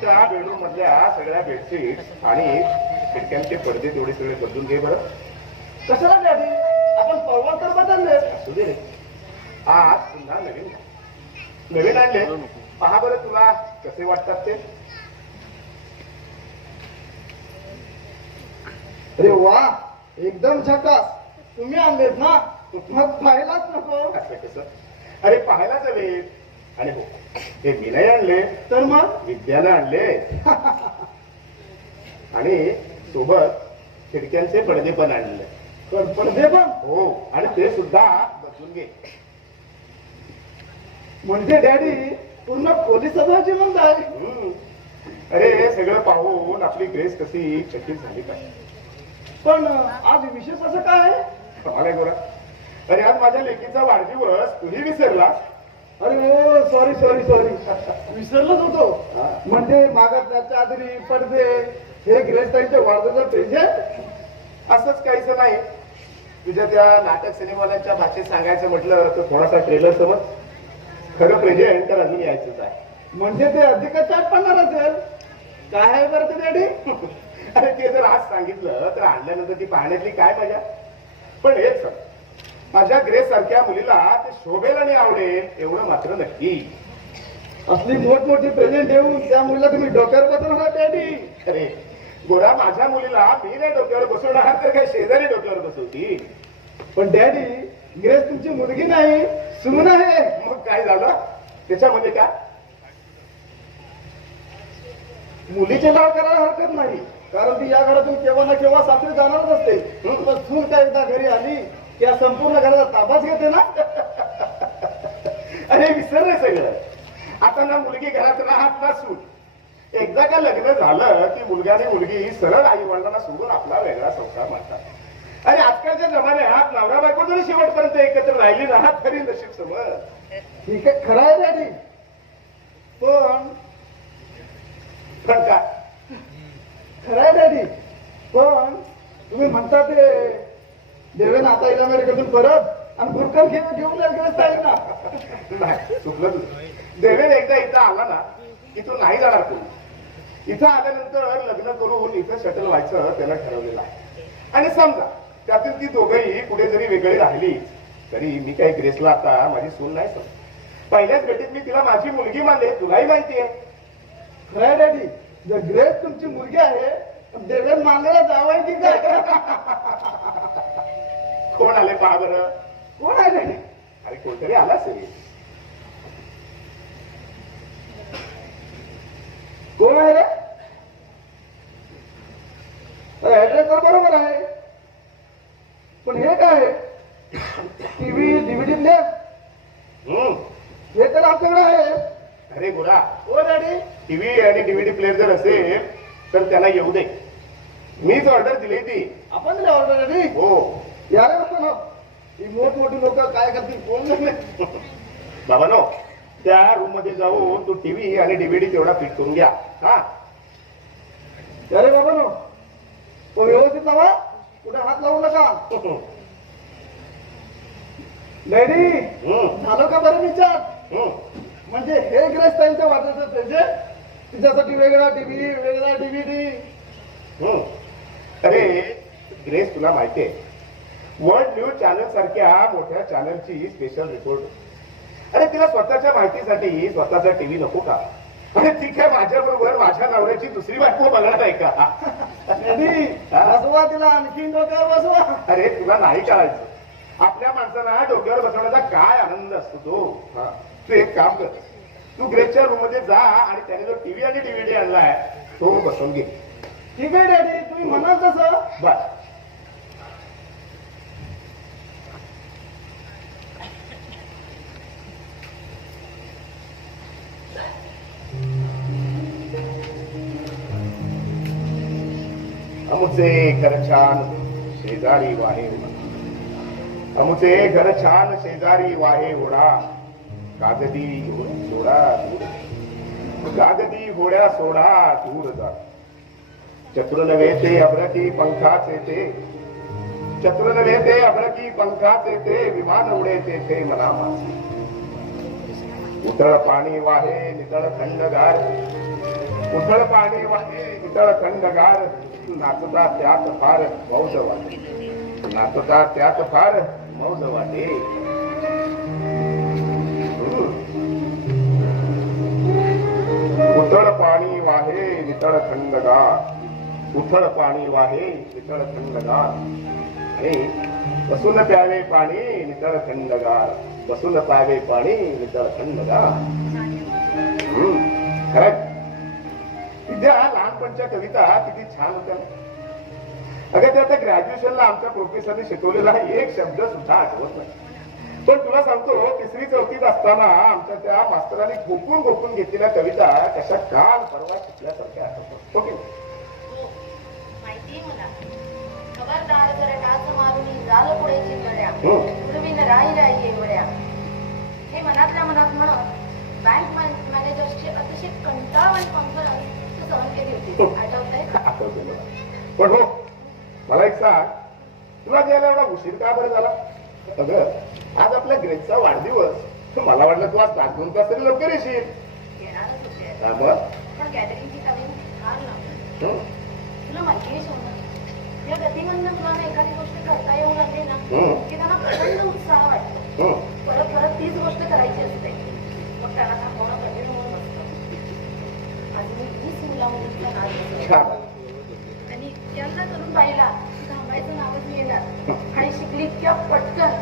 तुमच्या बेडरूम मधल्या सगळ्या बेडशीट आणि खिडक्यांचे पडदे तेवढे सगळे बदलून घे बरं. कशाला डॅडी? आपण परवा तर बदलले. असू दे रे. आज पुन्हा नवीन आणले. पहा बरं तुला कसे वाटतात ते. अरे वा, एकदम झकास. तुम्ही आणलेत ना, मग पाहायलाच नको. असं कसं? अरे पाहायलाच हवे. आणि हो, हे मी नाही आणले तर मग विद्याने आणले. आणि सोबत खिडक्यांचे पडदे पण आणले. पडदे पण? हो, आणि ते सुद्धा बदलून घे. म्हणजे डॅडी पूर्ण पोलिसाचं जीवन आहे. अरे हे सगळं पाहून आपली ग्रेस कशी चकित झाली का? पण आज विशेष असं काय? अरे गोरा, अरे आज माझ्या लेकीचा वाढदिवस, तुही विसरला? अरे हो, सॉरी सॉरी सॉरी, विसरलोच होतो. म्हणजे मागातल्या चादरी पडदे हे ग्रेसताईंच्या वाढदिवसाचं प्रेझेंट? असंच काहीच नाही. तुझ्या त्या नाटक सिनेमावाल्यांच्या भाषेत सांगायचं म्हटलं तर थोडासा ट्रेलर समज. खरं प्रेझेंट तर अजून यायचंच आहे. म्हणजे ते अधिकच चाट पडणार असेल. काय आहे बरं ते डॅडी? अरे ते जर आज सांगितलं तर आणल्यानंतर ती पाहण्यातली काय मजा. पण हेच माझ्या ग्रेस सारख्या मुलीला ते शोभेल आणि आवडेल एवढं मात्र नक्की. असली मोठमोठी प्रेझेंट देऊन त्या मुलीला तुम्ही डोक्यावर बसवणार डॅडी? अरे गोरा, माझ्या मुलीला मी नाही डोक्यावर बसवणार तर काय शेजारी डोक्यावर बसवती. पण डॅडी, ग्रेस तुमची मुलगी नाही, सून आहे. मग काय झालं त्याच्यामध्ये? का मुलीचे नाव करायला हरकत नाही, कारण ती या घरातून केव्हा ना केव्हा सासरी जाणारच असते. पण सून त्या एकदा घरी आली की या संपूर्ण घराचा ताबाच घेते ना. अरे विसरलंय सगळं. आता ना मुलगी घरात राहत ना सून. एकदा का लग्न झालं की मुलगा आणि मुलगी सरळ आई वडिलांना सोडून आपला वेगळा संसार मानतात. अरे आजकालच्या जमान्यात नवरा बायको जरी शेवटपर्यंत एकत्र राहिली ना तरी नशीब समज. ठीक आहे, खरं आहे डॅडी. पण काय खरं आहे डॅडी, पण तुम्ही म्हणता ते देवेन आता येईल अमेरिकेतून परत आणि भुरकन घेऊन येईल ना. नाही, चुकलं तुझं. देवेन एकदा इथं आला ना की तू नाही जाणार कोणी. इथं आल्यानंतर लग्न करून इथं सेटल व्हायचं त्याला ठरवलेलं आहे. आणि समजा त्यातील ती दोघंही पुढे जरी वेगळी राहिली तरी मी काही ग्रेसला आता माझी सून नाही समज. पहिल्याच भेटीत मी तिला माझी मुलगी मानले, तुलाही माहिती आहे. खरं आहे डॅडी, जर ग्रेस तुमची मुलगी आहे, देवेन मानलेला जावाय की काय? कोण आले पहा बरं. कोण आहे डॅडी? अरे कोणतरी आला असेल. कोण आहे रे? ऍड्रेस तर बरोबर आहे, पण हे काय? टीव्ही डीव्हीडी प्लेअर हे तर आपल्याकडे आहे. अरे गुरा, हो डॅडी. टीव्ही आणि डीव्हीडी प्लेअर जर असेल तर त्याला येऊ दे. मीच ऑर्डर दिली ती. आपण दिली ऑर्डर डॅडी? हो. यार ना, ही मोठमोठी लोक काय करतील कोण नाही. बाबानो, त्या रूम मध्ये जाऊन तू टीव्ही आणि डीव्हीडी तेवढा फिट करून घ्या. हा अरे बाबा नो, तो व्यवस्थित लावा, कुठे हात लावू नका. डॅडी, झालं का बरं विचार? म्हणजे हे ग्रेस त्यांच्या वाटायचं प्रेझेंट, तिच्यासाठी वेगळा टीव्ही, वेगळा डीव्हीडी. अरे ग्रेस, तुला माहिती आहे वर्ल्ड न्यूज चॅनल सारख्या मोठ्या चॅनलची स्पेशल रिपोर्ट. अरे तिला स्वतःच्या माहितीसाठी स्वतःचा टीव्ही नको का? अरे ती काय माझ्या बरोबर माझ्या नवऱ्याची दुसरी बायको बघणार आहे का? बसवा तिला, आणखीन डोक्यावर बसवा. अरे तुला नाही कळायचं. आपल्या माणसाला डोक्यावर बसवण्याचा काय आनंद असतो तो. तू एक काम कर, तू ग्रेसच्या रूम मध्ये जा आणि त्याने जो टीव्ही आणि डीव्हीडी आणलाय तो बसवून घे. ठीक आहे डॅडी, तुम्ही म्हणाल तसं. बस. अमुचे घर छान शेजारी वाहे उडा. अमुचे घर छान शेजारी वाहे उडा. कागदी सोडा दूर, कागदी घोड्या सोडा दूर जा. चतुर नव्हे ते अभ्रकी पंखाचे ते, चतुर नव्हे ते अभ्रकी पंखाचे ते, विमान उडे ते मना मासी. उतळ पाणी वाहे नितळ थंडगार, उथळ पाणी वाटे नितळ थंडगार नाचता त्यात फार मौज वाटे नाचता त्यात फार मौज वाटे उथळ पाणी वाहे नितळ थंडगार उथळ पाणी वाहे नितळ थंडगार आणि बसून प्यावे पाणी नितळ थंडगार बसून प्यावे पाणी नितळ थंडगार खरंच विद्या लहानपणच्या कविता किती छान होत्या अगं त्या ग्रॅज्युएशनला आमच्या प्रोफेसरने शिकवलेला एक शब्द सुद्धा आठवत नाही पण तुला सांगतो तिसरी चौथीत असताना आमच्या त्या मास्तरांनी गोपून गोपून घेतलेल्या कविता कशा काल परवा शिकल्यासारख्या आठवतात ओके माहिती मला खबरदार जरा टाच मारून झालं पुढे चिंगड्या पूर्वी राई राई एवढ्या हे मनातल्या मनात म्हणत बँक मॅनेजर्सची अतिशय कंटाळवाणी कॉन्फरन्स सहन केली होती आठवतंय पण हो मला एक सांग तुला द्यायला एवढा उशीर का बरं झाला अगं आज आपल्या ग्रेसचा वाढदिवस मला वाटलं तू आज 2 तास तरी लवकर येशील येणारच होते मग पण गॅदरिंगची टाइमिंग फार लांब तुला माहिती आहे सोनं या गतिमंद मुलांना एखादी गोष्ट करता येऊ लागली ना की त्यांना प्रचंड उत्साह वाटतो परत परत तीच गोष्ट करायची असते मग त्याला थांबवणं कठीण होऊन बसतं आज मी 20 मुला-मुलींचा नाद आणि यांना करून पाहिला थांबायचं नावच येणार आणि शिकली इतक्या पटकन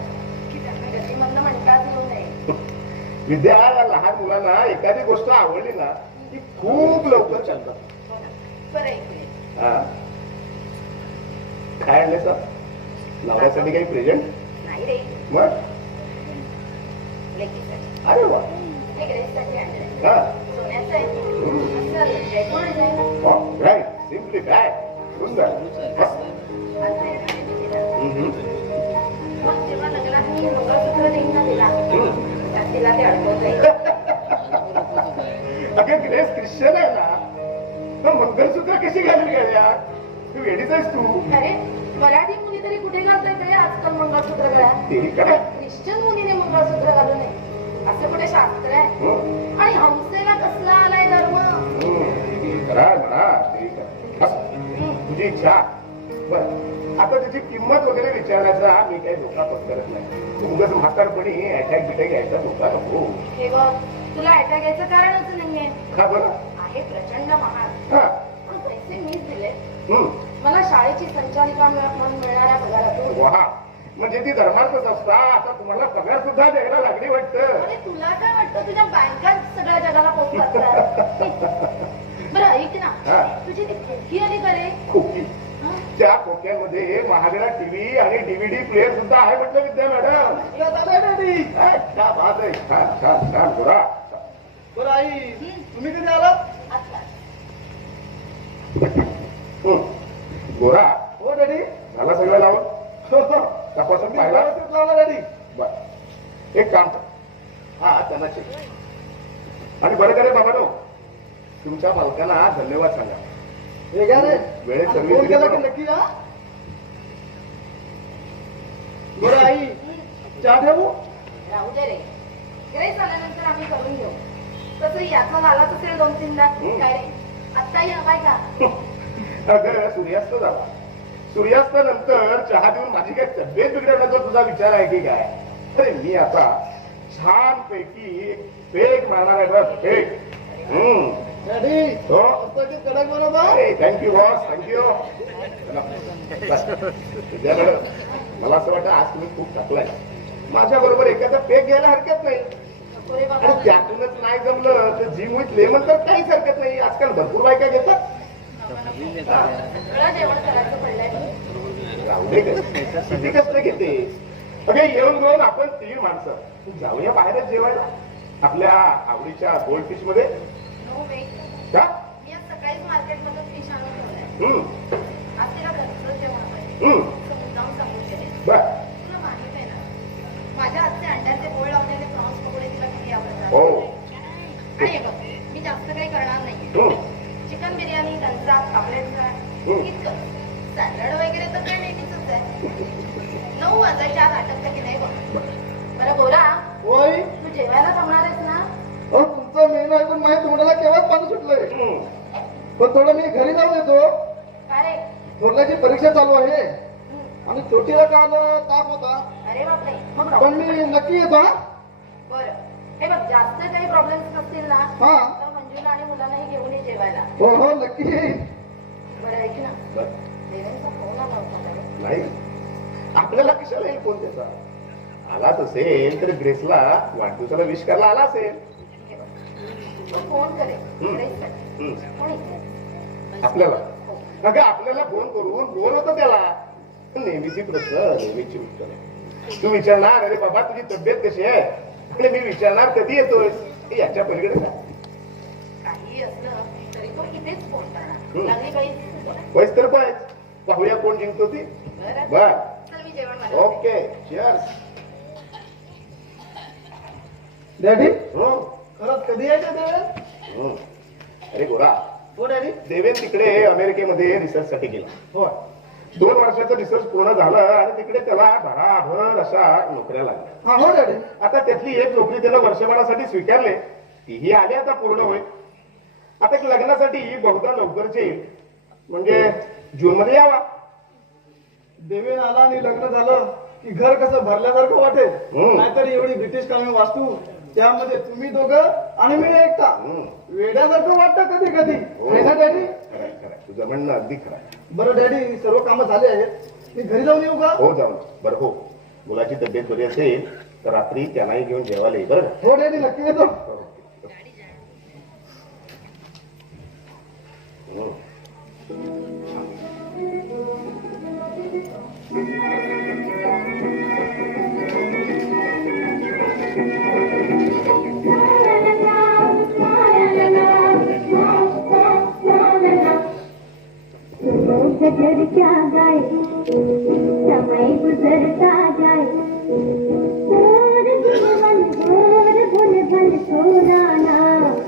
की त्यांना गतिमंद म्हणतात येऊ नये विद्या लहान मुलांना एखादी गोष्ट आवडली ना ती खूप लवकर चालतात बरं ऐकूया काय आणले सर नवऱ्यासाठी काही प्रेझेंट नाही रे मग लेकीसाठी अरे वा हे ग्रेससाठी आणलंय हा सोन्याचं आहे असं जयपूर आहे राईट सिम्पली काय सुंदर आज नाही दिला मग जेव्हा लग्नात मी मंगळसूत्र देईन ना तिला त्यात तिला ते अडकवत जाईल अगं ग्रेस ख्रिश्चन आहे ना मग मंगलसूत्र कशी घालून गेल्या तू वेडीच आहेस तू अरे मराठी मुली तरी कुठे घालतायत रे आजकाल मंगळसूत्र गळ्यात तेही काय ख्रिश्चन मुलीने मंगळसूत्र घालू नये असं कुठे शास्त्र आहे आणि हंसेला कसला आलाय धर्म खरा म्हणा तुझी इच्छा बर आता त्याची किंमत वगैरे विचारण्याचा मी काही धोका पत्करत नाही उगाच म्हातारपणी अटॅक बिटॅक घ्यायचा धोका नको हे बघ तुला अटॅक घ्यायचं कारणच नाहीये का बरं आहे प्रचंड महाग हा पण पैसे मीच दिले मला शाळेची संचालिका म्हणून मिळणाऱ्या पगारातून वा म्हणजे ती धर्मार्थ संस्था आता तुम्हाला पगार सुद्धा द्यायला लागली वाटतं अरे तुला काय वाटतं तुझ्या बँकात सगळ्या जगाला पोहोच करतात बरं ऐक ना तुझी ती खोकी आली का रे खोकी त्या खोक्यामध्ये महागडा टीव्ही आणि डीव्हीडी प्लेअर सुद्धा आहे म्हटलं विद्या मॅडम क्या बात आहे छान छान छान गोरा बरं आई तुम्ही कधी आलात आता गोरा हो डॅडी झाला सगळं लावून तपासून पाहिला लावला डॅडी बर एक काम कर हा त्यांना चेक आणि बरं करे बाबा नो तुमच्या मालकांना धन्यवाद सांगा हे घ्या रे वेळेत फोन सर्व्हिस केला की नक्की ना बरं आई चहा ठेवू राहू दे रे ग्रेस आल्यानंतर आम्ही करून घेऊ तसं याचा झालाच असेल 2-3दा काय रे आत्ताही हवाय का अगं सूर्यास्त झाला सूर्यास्त नंतर चहा देऊन माझी काय तब्येत बिघडण्याचा तुझा विचार आहे की काय अरे मी आता छान पैकी फेक मारणार आहे बस फेक डॅडी हो कडक बनवता थँक्यू बॉस थँक्यू मला असं वाटतं आज तुम्ही खूप थकलाय माझ्या बरोबर एखादा पेक घ्यायला हरकत नाही नको रे आणि बाबा त्यातूनच नाही जमलं तर जिम विथ लेमन तर काहीच हरकत नाही आजकाल भरपूर बायका घेतात सगळं जेवण करायचं पडलंय राहू दे किती कष्ट घेते अगे येऊन घेऊन आपण 3 माणसं जाऊया बाहेरच जेवायला आपल्या आवडीच्या गोल्ड फिश मध्ये नो वे का मी आज सकाळीच मार्केटमधून फिश आणून ठेवलंय आज तिला घरचं जेवण पाहिजे मुद्दाम सांगून गेले बर तुला माहित आहे ना माझ्या हातचे अंड्याचे गोळ लावलेले प्रॉन्स पकोडे तिला किती आवडतात हो आणि हे बघ मी जास्त काही करणार नाही चिकन बिर्याणी गंजा पापलेट फ्राय इतकं सॅलड वगैरे तर काय नेहमीच आहे 9 वाजायच्या आत आटपलं की नाही बघ बरं गोरा होय तू जेवायला थांबणार आहेस ना हो तुमचं तुमचं मेनू ऐकून माझ्या तोंडाला केव्हाच पाणी सुटलंय. हं. पण थोडं मी घरी जाऊन येतो. अरे थोरल्याची परीक्षा चालू आहे आणि छोटीला काल ताप होता. अरे बापरे मग पण मी नक्की येतो हा. बरं हे बघ जास्त काही प्रॉब्लेम्स नसतील ना हा. तर मंजूला आणि मुलांनाही घेऊन ये जेवायला. हो हो नक्की येईन. बरं ऐक ना बरं. देवेंचा फोन आला होता का रे? नाही आपल्याला कशाला येईल फोन त्याचा. आलाच असेल तर ग्रेसला वाढदिवसाला विश करायला आला असेल. हे बघ, तो फोन करेल हं. ग्रेससाठी. हं. कोण इथे? आपल्याला हो. अगं आपल्याला फोन करून बोलवतो त्याला. नेहमीची प्रश्न नेहमीची उत्तर तू विचारणार अरे बाबा तुझी तब्येत कशी आहे आणि मी विचारणार कधी येतोय याच्या पलीकडे काय. काही असलं तरी तो इथेच फोन करणार. हं. लागली काही पैस तर पाहिजे. पाहूया कोण जिंकतो ती. बरं बर चल मी जेवण बनवते. Okay cheers. डॅडी हो खरंच कधी यायचं ते? हं. अरे गोरा हो डॅडी. देवेन तिकडे अमेरिकेमध्ये रिसर्च साठी गेला. हो 2 वर्षाचं रिसर्च पूर्ण झालं आणि तिकडे त्याला भराभर अशा नोकऱ्या लागल्या. हा हो डॅडी. आता त्यातली एक नोकरी त्यानं वर्षभरासाठी स्वीकारले. तीही आली आता पूर्ण होईल. आता एक लग्नासाठी बहुधा लवकरच येईल म्हणजे जून मध्ये यावा. देवेन आला आणि लग्न झालं की घर कसं भरल्यासारखं वाटेल. हं. नाहीतर एवढी ब्रिटिश काळी वास्तू त्यामध्ये तुम्ही दोघं आणि मी एकटा हं. वेड्यासारखं वाटतं कधी कधी. हो. आहे ना डॅडी? खरंय, खरंय. तुझं म्हणणं अगदी खरं आहे. बरं डॅडी सर्व कामं झाले आहेत. मी घरी जाऊन येऊ का? हो जाऊन बरं हो. मुलाची तब्येत बरी असेल तर रात्री त्यांनाही घेऊन जेवायला ये बरं. हो डॅडी नक्की येतो. हं. गुजर क्या जाए समय गुजरता जाए और जीवन और भूल भल छोड़ाना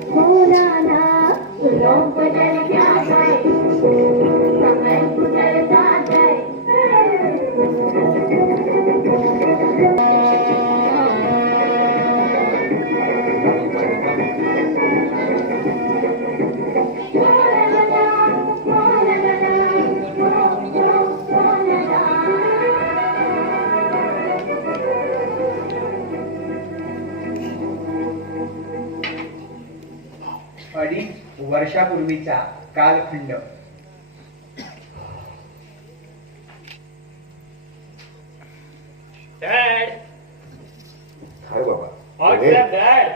छोड़ाना लोग गुजर क्या जाए समय गुजरता जाए अडीच वर्षापूर्वीचा कालखंड. डॅड काय बाबा व्हॉट्सअप डॅड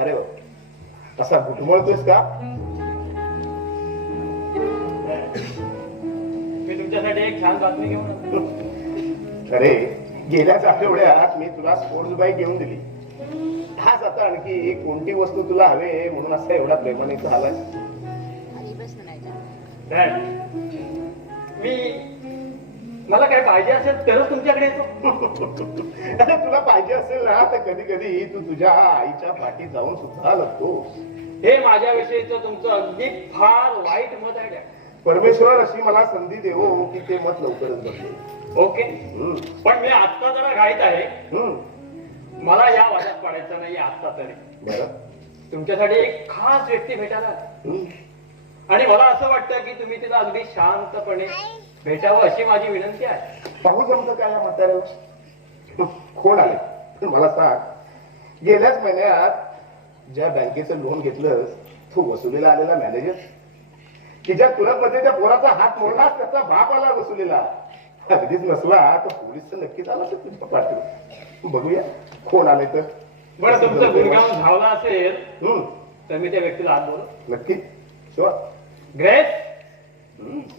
अरे बाबा असा घुटमळतोयस का? मी तुमच्यासाठी एक छान बातमी घेऊन आलो. अरे गेल्याच आठवड्यात मी तुला स्पोर्ट्स बाईक घेऊन दिली. हाच आता आणखी कोणती वस्तू तुला हवे म्हणून असा एवढा प्रेमाने झालाय. डॅड मी मला काय पाहिजे असेल तरच तुमच्याकडे येतो. अरे तुला पाहिजे असेल ना तर कधी कधी तू तुझ्या आईच्या पाठी जाऊन सुद्धा लागतो. हे माझ्याविषयीचं तुमचं अगदी फार वाईट मत आहे डॅड. परमेश्वर अशी मला संधी देवो की ते मत लवकरच बदलेल. ओके पण मी आत्ता जरा घाईत आहे. मला या वादात पडायचं नाही आत्ता तरी. बरं तुमच्यासाठी एक खास व्यक्ती भेटायला आला. आणि मला असं वाटतं की तुम्ही तिला अगदी शांतपणे भेटावं अशी माझी विनंती आहे. पाहू जमतं काय या म्हाताऱ्यावर. कोण आहे पण मला सांग. गेल्याच महिन्यात ज्या बँकेचं लोन घेतलंस तो वसुलीला आलेला मॅनेजर की ज्या तुरंतमध्ये त्या पोराचा हात मोडलास त्याचा बाप आला वसुलीला. अगदीच नसला तर पोलीस नक्कीच आला असेल तुझ्या पाठीवर. बघूया कोण आले तर. बरं तुमचं गुणगान झाला असेल तर मी त्या व्यक्तीला हात बोलू. नक्की sure. Grace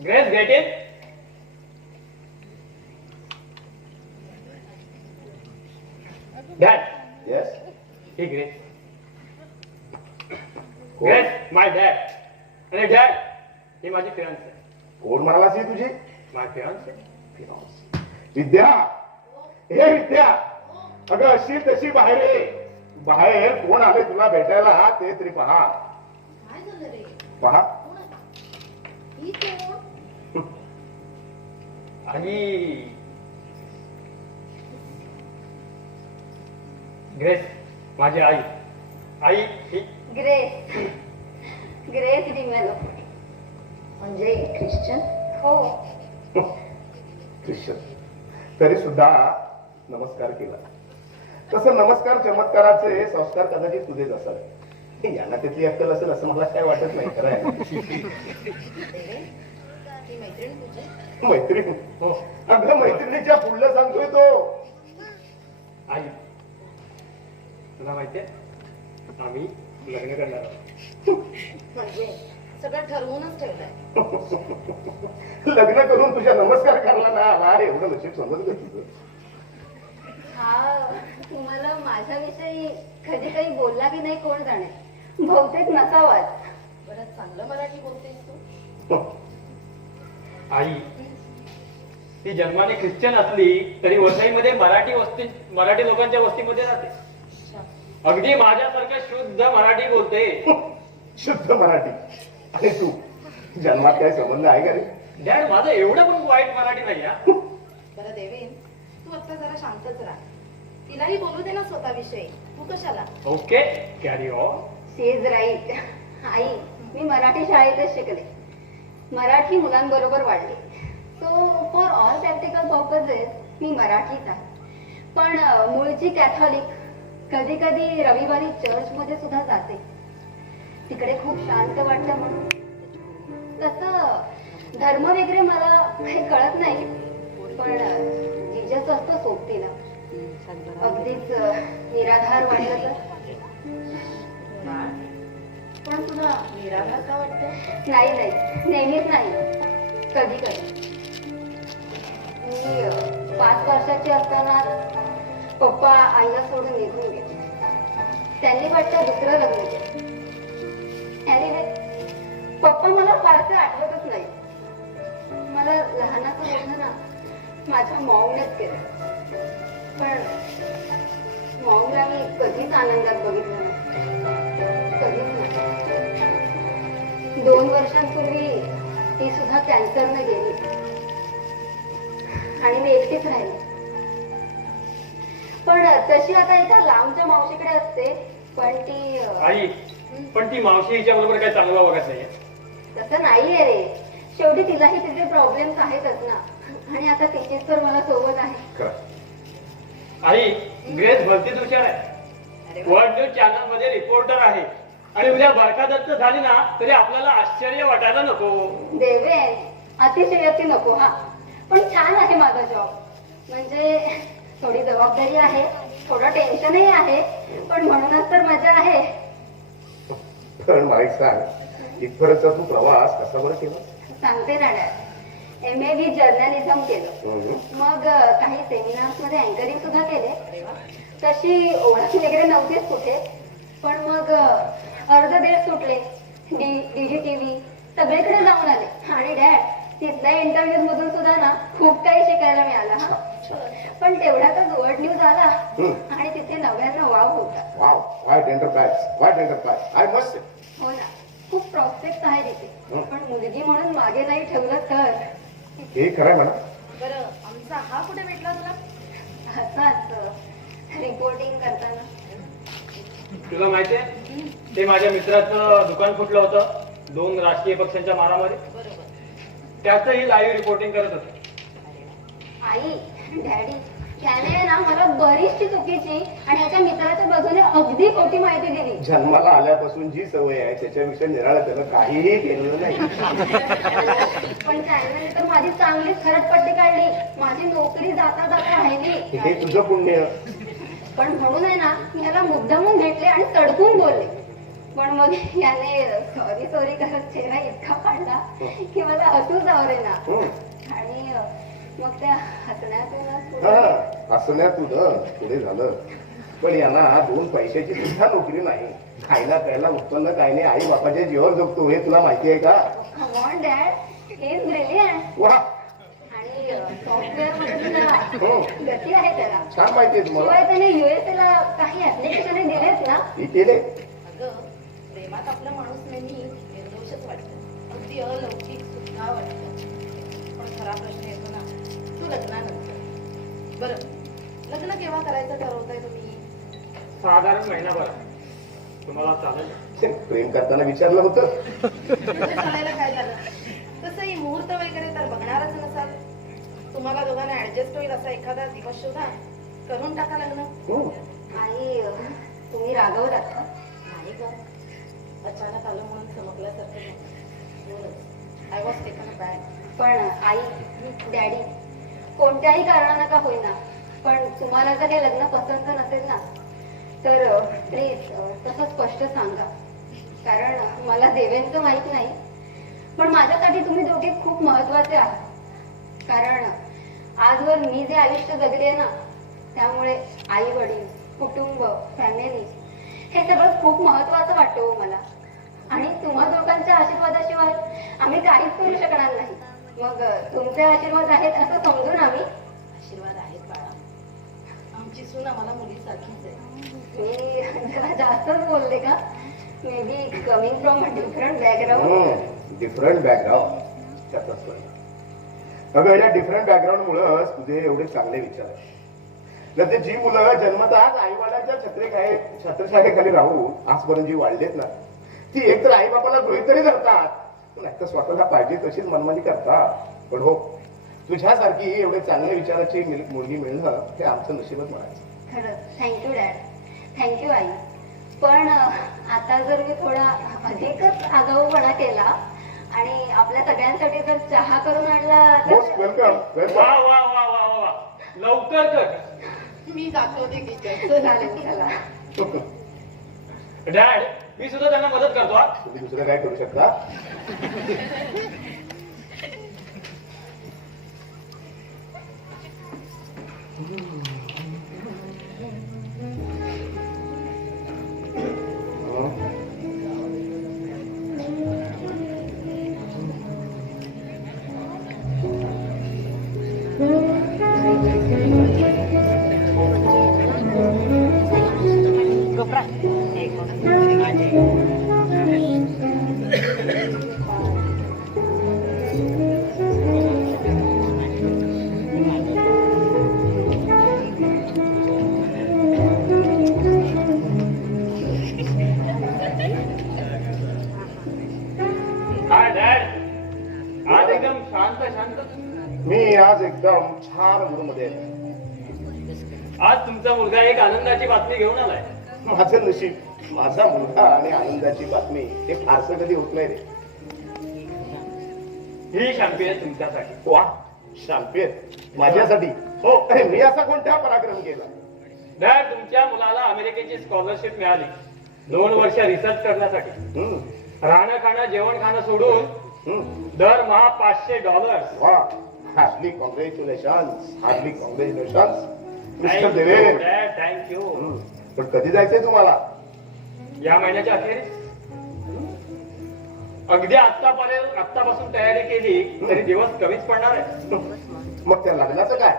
grace get it. Dad yes he grace. Grace my dad. आणि डॅड ही माझी फिरन्स आहे. कोण म्हणालास ही तुझी माय फिरन्स आहे. विद्या. हे विद्या अगं अशी तशी बाहेर ये. बाहेर कोण आले तुला भेटायला ते तरी पहा. काय झालं रे पहा. कोण आहे? ही कोण? आणि ग्रेस माझी आई. आई ही ग्रेस ग्रेस डिमेलो म्हणजे ख्रिश्चन. हो. ख्रिश्चन तरी सुद्धा नमस्कार केला. तसं नमस्कार चमत्काराचे संस्कार कदाचित तुझेच असावे. यांना त्यातली अक्कल असेल असं मला काय वाटत नाही. खरं आहे ती मैत्रीण तुझी? मैत्रीण? अगं मैत्रिणीच्या पुढलं सांगतोय तो. आई तुला माहितीये आम्ही लग्न करणार आहोत. म्हणजे सगळं ठरवूनच ठेवलंय. लग्न करून तुझ्या नमस्कार करायला ना आला एवढं नशीब समजत का तुझं? हा तुम्हाला माझ्याविषयी कधी काही बोलला की नाही कोण जाणे. बहुतेक नसावाच. बरं चांगलं मराठी बोलतेस तू. आई ती जन्माने ख्रिश्चन असली तरी वसईमध्ये मराठी लोकांच्या वस्तीमध्ये राहते. अगदी माझ्यासारखं शुद्ध मराठी बोलते. शुद्ध मराठी. आणि तू जन्मात काय संबंध आहे का रे? डॅड माझं एवढं पण वाईट मराठी नाही हा. बरं देवेन तू आता जरा शांतच राहा. तिलाही बोलू दे ना स्वतःविषयी. तू कशाला? Okay carry on. She is right. I मी मराठी शाळेतच शिकले. मराठी मुलांबरोबर वाढले. So for all practical purposes मी मराठीच आहे. पण मूळची कॅथॉलिक. कधी कधी रविवारी चर्चमध्ये सुद्धा जाते. तिकडे खूप शांत वाटतं म्हणून. तसं धर्म वगैरे मला काही कळत नाही. पण जीजस असतो सोबतीला. अगदीच निराधार वाटलं तर. पण तुला निराधार का वाटतं? नाही नाही नेहमीच नाही. कधी कधी. मी 5 वर्षाची असताना पप्पा आईला सोडून निघून गेले. त्यांनी वाटतं दुसरं लग्न केलं. Anyway, पप्पा मला फारसे आठवतच नाही. मला लहानाचं लग्न ना माझ्या मॉमनेच केलं. पण मॉमला मी कधीच आनंदात बघितलं नाही. कधीच नाही. 2 वर्षांपूर्वी ती सुद्धा कॅन्सरने गेली आणि मी एकटीच राहिली. पण तशी आता इथं लांबच्या मावशीकडे असते. पण ती आई पण ती मावशी हिच्या बरोबर काही चांगलं वागत नाहीये. तसं नाहीये रे. शेवटी तिलाही तिचे प्रॉब्लेम्स आहेतच ना. आणि आता तिचीच तर मला सोबत आहे. आई ग्रेस भलतीच हुशार आहे. वर्ल्ड न्यूज चॅनल मध्ये रिपोर्टर आहे. आणि उद्या बरखादत्त झाली ना तरी आपल्याला आश्चर्य वाटायला नको. देवेन अतिशयोक्ती नको हा. पण छान आहे माझा जॉब. म्हणजे थोडी जबाबदारी आहे. थोडं टेन्शनही आहे. पण म्हणूनच तर मजा आहे. पण मला एक सांग इथपर्यंतचा तू प्रवास कसा बरं केला? सांगते ना डॅड. MA जर्नलिझम केलं. मग काही सेमिनार्स मध्ये अँकरिंग सुद्धा केले. तशी ओळख वगैरे नव्हतीच कुठे. पण मग अर्ध देश सुटले. DDTV सगळीकडे जाऊन आले. आणि डॅड तिथल्या इंटरव्ह्यूज मधून सुद्धा ना खूप काही शिकायला मिळालं हा. पण तेवढ्यातच वर्ल्ड न्यूज आला आणि तिथे 99 वाव होता. Wow white enterprise I must. हो ना. खूप प्रॉस्पेक्ट आहे तिथे. पण मुलगी म्हणून मागे नाही ठेवलं तर. हे खरं म्हणा. बरं आमचा हा कुठे भेटला तुला? असाच रिपोर्टिंग करताना. तुला माहितीये ते माझ्या मित्राचं दुकान फुटलं होतं 2 राजकीय पक्षांच्या मारामारी. त्याचंही लाईव्ह रिपोर्टिंग करत होते. आई डॅडी त्याने ना मला बरीचशी चुकीची आणि याच्या मित्राच्या बाजूने अगदी खोटी माहिती दिली. जन्माला आल्यापासून जी सवय आहे त्याच्याविषयी निराळं त्यानं काहीही केलेलं नाही. पण त्याने तर माझी चांगलीच खरटपट्टी काढली. माझी नोकरी जाता जाता राहिली. हे तुझं पुण्य. पण म्हणून आहे ना मी ह्याला मुद्दामून भेटले आणि तडकून बोलले. पण मग याने सॉरी करत चेहरा इतका काढला की मला हसूच आवरेना. आणि मग त्या हसण्यात तुझं पुढे झालं. पण यांना 2 पैशाची सुद्धा नोकरी नाही. खायला प्यायला उत्पन्न काही नाही. आई बापाच्या जीवन जगतो हे तुला माहिती आहे का? Come on, Dad. He is brilliant. वा आणि सॉफ्टवेअर मध्ये सुद्धा गती आहे त्याला. छान माहिती आहे तुम्हाला. शिवाय त्याने USA ला काही ऍप्लिकेशन दिलेत ना. हे केले. अगं प्रेमात आपला माणूस नेहमी निर्दोषच वाटतो. अगदी अलौकिक सुद्धा वाटतं. पण खरा प्रश्न येतो ना तू लग्नानंतर. बरं लग्न केव्हा करायचं ठरवताय तुम्ही? साधारण महिनाभर. तुम्हाला चालेल? प्रेम करताना विचारलं होतं. तुझं चालायला काय झालं? तसंही मुहूर्त वगैरे तर बघणारच नसाल. तुम्हाला दोघांना ऍडजस्ट होईल असा एखादा दिवस शोधा, करून टाका लग्न. हो. आई तुम्ही रागवलात का? नाही ग, अचानक आलं म्हणून चमकल्यासारखं. I was taken back. पण आई डॅडी कोणत्याही कारणानं का होईना, पण तुम्हाला जर हे लग्न पसंत नसेल ना तर प्लीज तसं स्पष्ट सांगा. कारण मला देवेंचं माहित नाही, पण माझ्यासाठी तुम्ही दोघे खूप महत्वाचे आहात. कारण आजवर मी जे आयुष्य जगले ना, त्यामुळे आई वडील, कुटुंब, फॅमिली हे सगळं खूप महत्वाचं वाटतं हो मला. आणि तुम्हा दोघांच्या आशीर्वादाशिवाय आम्ही काहीच करू शकणार नाही. मग तुमचे आशीर्वाद आहेत असं समजून आम्ही. आशीर्वाद आहेत बाळा. आमची सून आम्हाला मुलीसारखीच आहे. मी जरा जास्तच बोलले का? May be coming from a different background. Different background त्याचाच परिणाम. अगं या डिफरंट बॅकग्राऊंड मुळे तुझे एवढे चांगले विचार आहेत. तर ते जी मुलं जन्मतःच आई वडिलांच्या छत्रछायेखाली राहून आजपर्यंत जी वाढलेत ना, ती एकतर आई बापाला गृहीत तरी धरतात, नाही तर स्वतःला पाहिजे तशीच मनमानी करतात. पण हो, तुझ्यासारखी एवढे चांगल्या विचाराची मुलगी मिळणं हे आमचं नशीबच म्हणायचं. खरंच थँक्यू डॅड, थँक्यू आई. पण आता जर मी थोडा अधिकच आगाऊपणा केला आणि आपल्या सगळ्यांसाठी जर चहा करून आणला मोस्ट तर वेलकम. वा वेलकम. वा वा वा वा वा. लवकर कर. मी दाखवते किचन. झालं चला. डॅड, मी सुद्धा त्यांना मदत करतो हा. तुम्ही दुसरं काय करू शकता? काय डॅड, आज एकदम शांत शांत. मी आज एकदम छान मूडमध्ये आहे. आज तुमचा मुलगा एक आनंदाची बातमी घेऊन आलाय. माझं नशीब, माझा मुलगा आणि आनंदाची बातमी हे फारसं कधी होत नाही रे. ही शांती आहे तुमच्यासाठी. वा, शॅम्पियन माझ्यासाठी. हो, अरे मी असा कोणता पराक्रम केला? डॅड, तुमच्या मुलाला अमेरिकेची स्कॉलरशिप मिळाली 2 वर्ष रिसर्च करण्यासाठी. हम्म, राहणं खाणं जेवण खाणं सोडून हम्म. दरमहा $500. वा, heartily congratulations, heartily congratulations mister Deven. Dad, thank you. पण कधी जायचंय तुम्हाला? या महिन्याच्या अखेरीस. अगदी आत्तापासून तयारी केली तरी दिवस कमीच पडणार आहे. मग त्या लग्नाचं काय?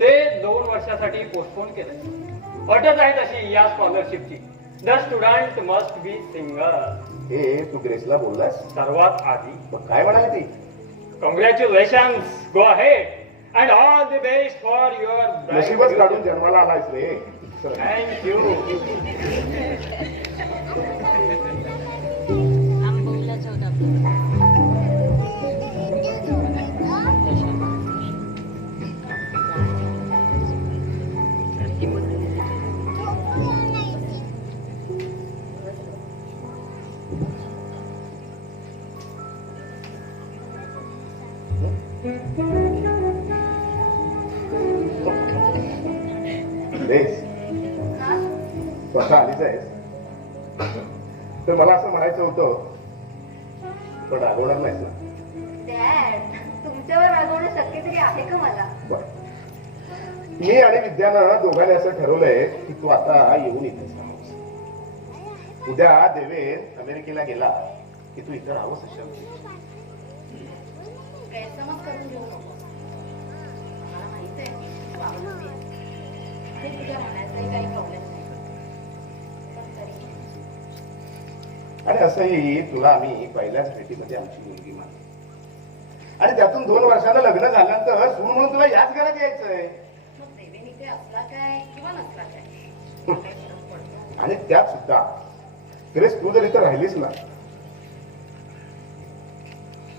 ते 2 वर्षासाठी पोस्टपोन केलं. अटच आहे तशी या स्कॉलरशिपची. The student must be single. हे तू ग्रेसला बोललास? सर्वात आधी मग काय म्हणाली ती? Congratulations, go ahead and all the best for your नशीबच काढून जन्माला आलायस रे. थँक्यू. ग्रेस, स्वतः आलीच आहेस तर मला असं म्हणायचं होतं, पण रागवणार नाहीस ना? डॅड, तुमच्यावर रागवणं शक्य तरी आहे का मला? बरं. मी आणि विद्यानं दोघांनी असं ठरवलंय की तू आता येऊन इथेच राहूस. उद्या देवेन अमेरिकेला गेला की तू इथं राहूस अशा. गैरसमज करून घेऊ नको. मला माहित आहे तू आवडते आणि तुझ्या म्हणायचाही काही प्रॉब्लेम नाही. पण तरी आणि असंही तुला आम्ही पहिल्याच भेटीमध्ये आमची मुलगी मानली आणि त्यातून 2 वर्षानं लग्न झाल्यानंतर सून म्हणून तुला याच घरात यायचंय. मग देवेन इथे असला काय किंवा नसला काय काही फरक पडतो. आणि त्यात सुद्धा ग्रेस तू जर इथं राहिलीस ना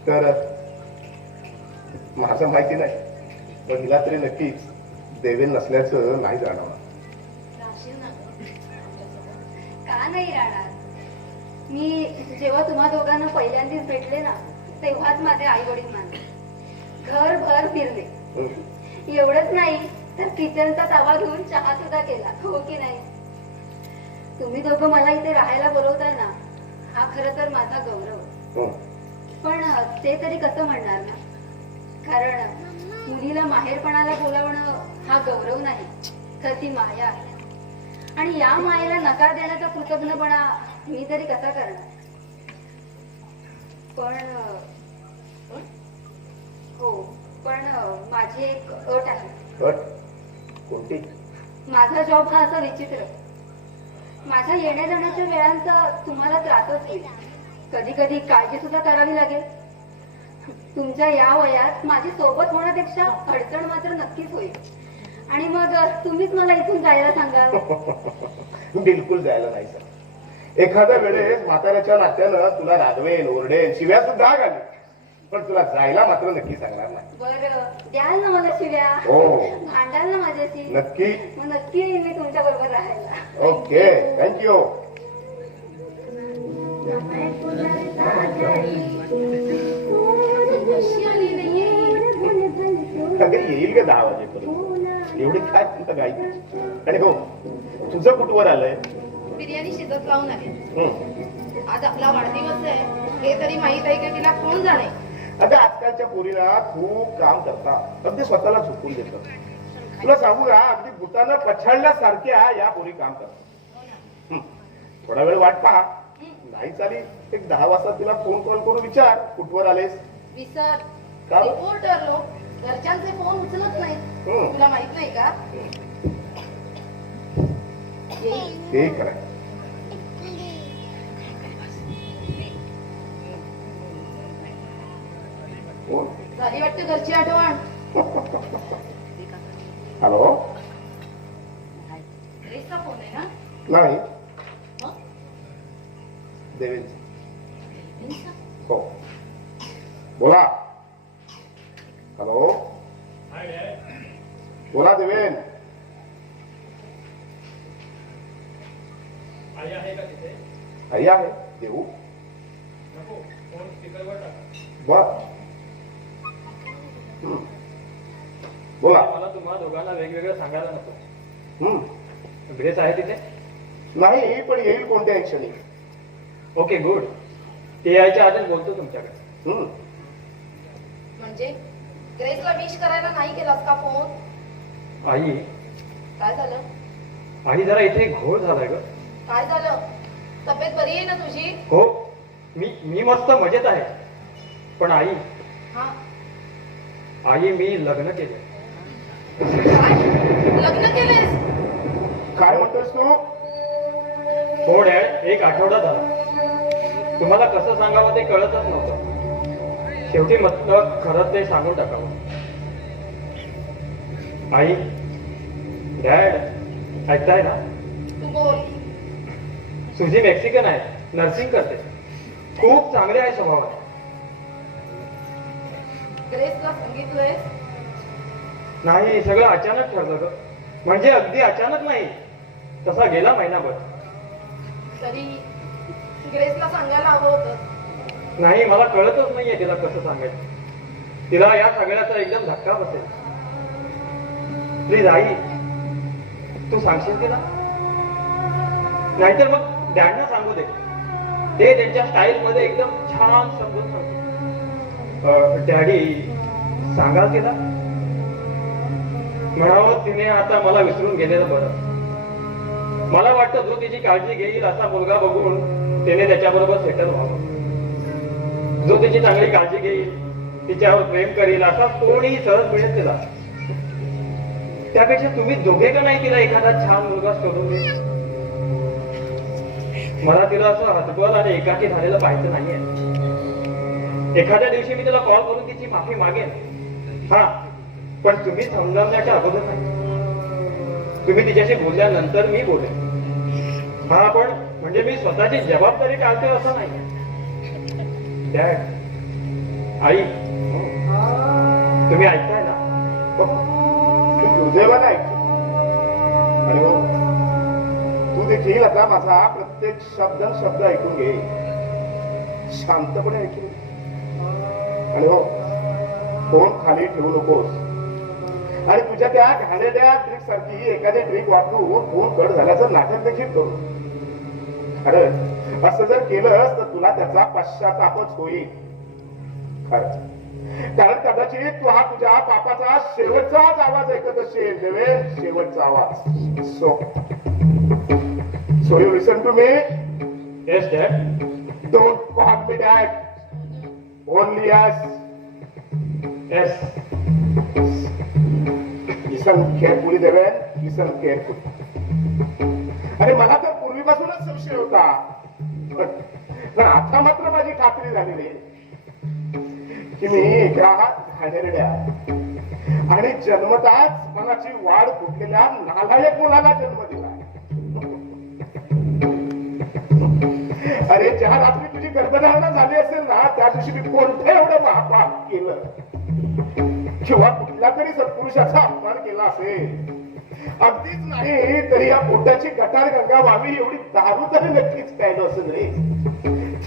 तर माझं माहिती नाही पण हिला तरी नक्कीच देवेन नसल्याचं नाही जाणवणार. राहशील ना गं आमच्यासोबत? का नाही राहणार? मी जेव्हा तुम्हा दोघांना पहिल्यांदाच भेटले ना तेव्हाच माझे आई वडील मानले, घरभर फिरले. एवढंच नाही तर किचनचा तवा घेऊन चहा सुद्धा केला, हो की नाही? तुम्ही दोघं मला इथे राहायला बोलवताय ना, हा खरं तर माझा गौरव. पण ते तरी कसं म्हणणार ना, कारण मुलीला माहेरपणाला बोलावणं हा गौरव नाही तर ती माया आहे. आणि या मायेला नकार देण्याचा कृतज्ञपणा मी तरी कसा करणार? पण हो, पण माझी एक अट आहे. अट कोणती? माझा जॉब हा असा विचित्र, माझ्या येण्या जाण्याच्या वेळांचा तुम्हाला त्रासच होईल. कधी कधी काळजी सुद्धा करावी लागेल. तुमच्या या वयात माझी सोबत होण्यापेक्षा अडचण मात्र नक्कीच होईल. आणि मग तुम्हीच मला इथून जायला सांगाल. बिलकुल जायला नाही सर. एखाद्या वेळेस म्हाताऱ्याच्या नात्यानं तुला रागवेल, ओरडेल, शिव्या सुद्धा घालेल, पण तुला जायला मात्र नक्की सांगणार नाही. बरं, द्याल ना मला शिव्या? हो. भांडाल ना माझ्याशी? नक्की. मग नक्की येईन मी तुमच्या बरोबर राहायला. Okay, thank you. कशी आली नाहीये? अगं येईल का 10 वाजेपर्यंत? एवढी काय तुमचं गाई? आणि हो, तुझं कुठवर आलंय? बिर्याणी शिजत लावून आले. हं. आज आपला वाढदिवस आहे हे तरी माहित आहे का तिला? कोण जाणे. अगं आजकालच्या पोरीला खूप काम करतात, अगदी स्वतःला झुकून देतात. तुला सांगू का, अगदी भूतानं पछाडल्यासारख्या या पोरी काम करतात. थोडा वेळ वाट पहा, नाही चाली एक 10 वाजता तिला फोन कॉल करून विचार कुठवर आलेस. विसर. का? रिपोर्टर लोक घरच्यांचे फोन उचलत नाहीत. तुला माहित नाही का? येईल. ते खरं. झाली वाटते घरची आठवण. हॅलो. ग्रेसचा फोन आहे ना? नाही, मग? देवेंद्र. ग्रेसचा? हो, बोला. हॅलो, बोला देवेन. आई आहे का तिथे? आई आहे, देऊ. नको, फोन स्पीकरवर टाक. बर. बोला. मला तुम्हाला दोघांना वेगवेगळं सांगायला नको. ग्रेस आहे तिथे? नाही, पण येईल कोणत्या क्षणी. Okay, good. ते यायच्या आधीच बोलतो तुमच्याकडे. म्हणजे ग्रेसला विश करायला नाही केलास का फोन? आई, काय झालं? आई जरा इथे घोळ झालाय ग. काय झालं? तब्येत बरी आहे ना तुझी? हो, मी मस्त मजेत आहे. पण आई, हा. आई मी लग्न केले. काय? लग्न केलेस? काय म्हणतोस तू? हो डॅड, 1 आठवडा झाला. तुम्हाला कसं सांगावं ते कळतच नव्हतं. शेवटी म्हटलं खरं ते सांगून टाकावं. आई, डॅड ऐकताय ना? तू बोल. सुजी मेक्सिकन आहे, नर्सिंग करते, खूप चांगले आहे स्वभावात. ग्रेसला सांगितलंय? नाही, सगळं अचानक ठरलं ग. म्हणजे अगदी अचानक नाही, तसा गेला महिनाभर. तरी ग्रेसला सांगायला हवं होतं. नाही, मला कळतच नाहीये तिला कसं सांगायचं. तिला या सगळ्याचा एकदम धक्का बसेल. प्लीज आई, तू सांगशील तिला? नाहीतर मग डॅडना सांगू दे, ते त्यांच्या स्टाईल मध्ये एकदम छान समजून सांगतो. डॅडी, सांगाल तिला? म्हणावं तिने आता मला विसरून गेलेलं बरं. मला वाटतं जो तिची काळजी घेईल असा मुलगा बघून तिने त्याच्याबरोबर सेटल व्हावं. जो तिची चांगली काळजी घेईल, तिच्यावर प्रेम करील असा कोणीही सहज मिळेल तिला. त्यापेक्षा तुम्ही दोघे का नाही तिला एखादा छान मुलगा शोधून दे. मला तिला असं हतबल आणि एकाकी झालेलं पाहायचं नाहीये. एखाद्या दिवशी मी तिला कॉल करून तिची माफी मागेन, हा, पण तुम्ही समजावण्याच्या अगोदर नाही. तुम्ही तिच्याशी बोलल्यानंतर मी बोलेन. हा, पण म्हणजे मी स्वतःची जबाबदारी टाळतोय असं नाही. डॅड, आई, तुम्ही ऐकताय ना? दुर्दैवाने ऐकतो. आणि हो, तू देखील आता माझा प्रत्येक शब्द ऐकून घे, शांतपणे ऐकून. आणि हो, फोन खाली ठेवू नकोस. आणि तुझ्या त्या घाणेरड्या ट्रिक सारखी एखादी ट्रिक वापरून फोन कट झाल्याचं नाटक देखील करू. खरं असं जर केलंस तर तुला त्याचा पश्चातापच होईल. खरं, कारण कदाचित तू हा तुझ्या पापाचा शेवटचाच आवाज ऐकत असेल. शेवटचा आवाज. So you listen to me. Yes dad. Don't call me dad, only yes. Yes. Listen carefully Deven, listen carefully. अरे मला तर पूर्वीपासूनच संशय होता, पण आता मात्र माझी खात्री झालेली आहे की मी एका घाणेरड्या आणि जन्मताच मनाची वाढ फुटलेल्या नालायक मुलाला जन्म दिला. अरे ज्या रात्री तुझी गर्भधारणा झाली असेल ना, त्या दिवशी मी कोणतं एवढं महापाप केलं किंवा कुठल्या तरी सत्पुरुषाचा अपमान केला असेल. अगदीच नाही तरी या पोटाची गटार गंगा व्हावी एवढी दारू तरी नक्कीच प्यायलो असेल रे.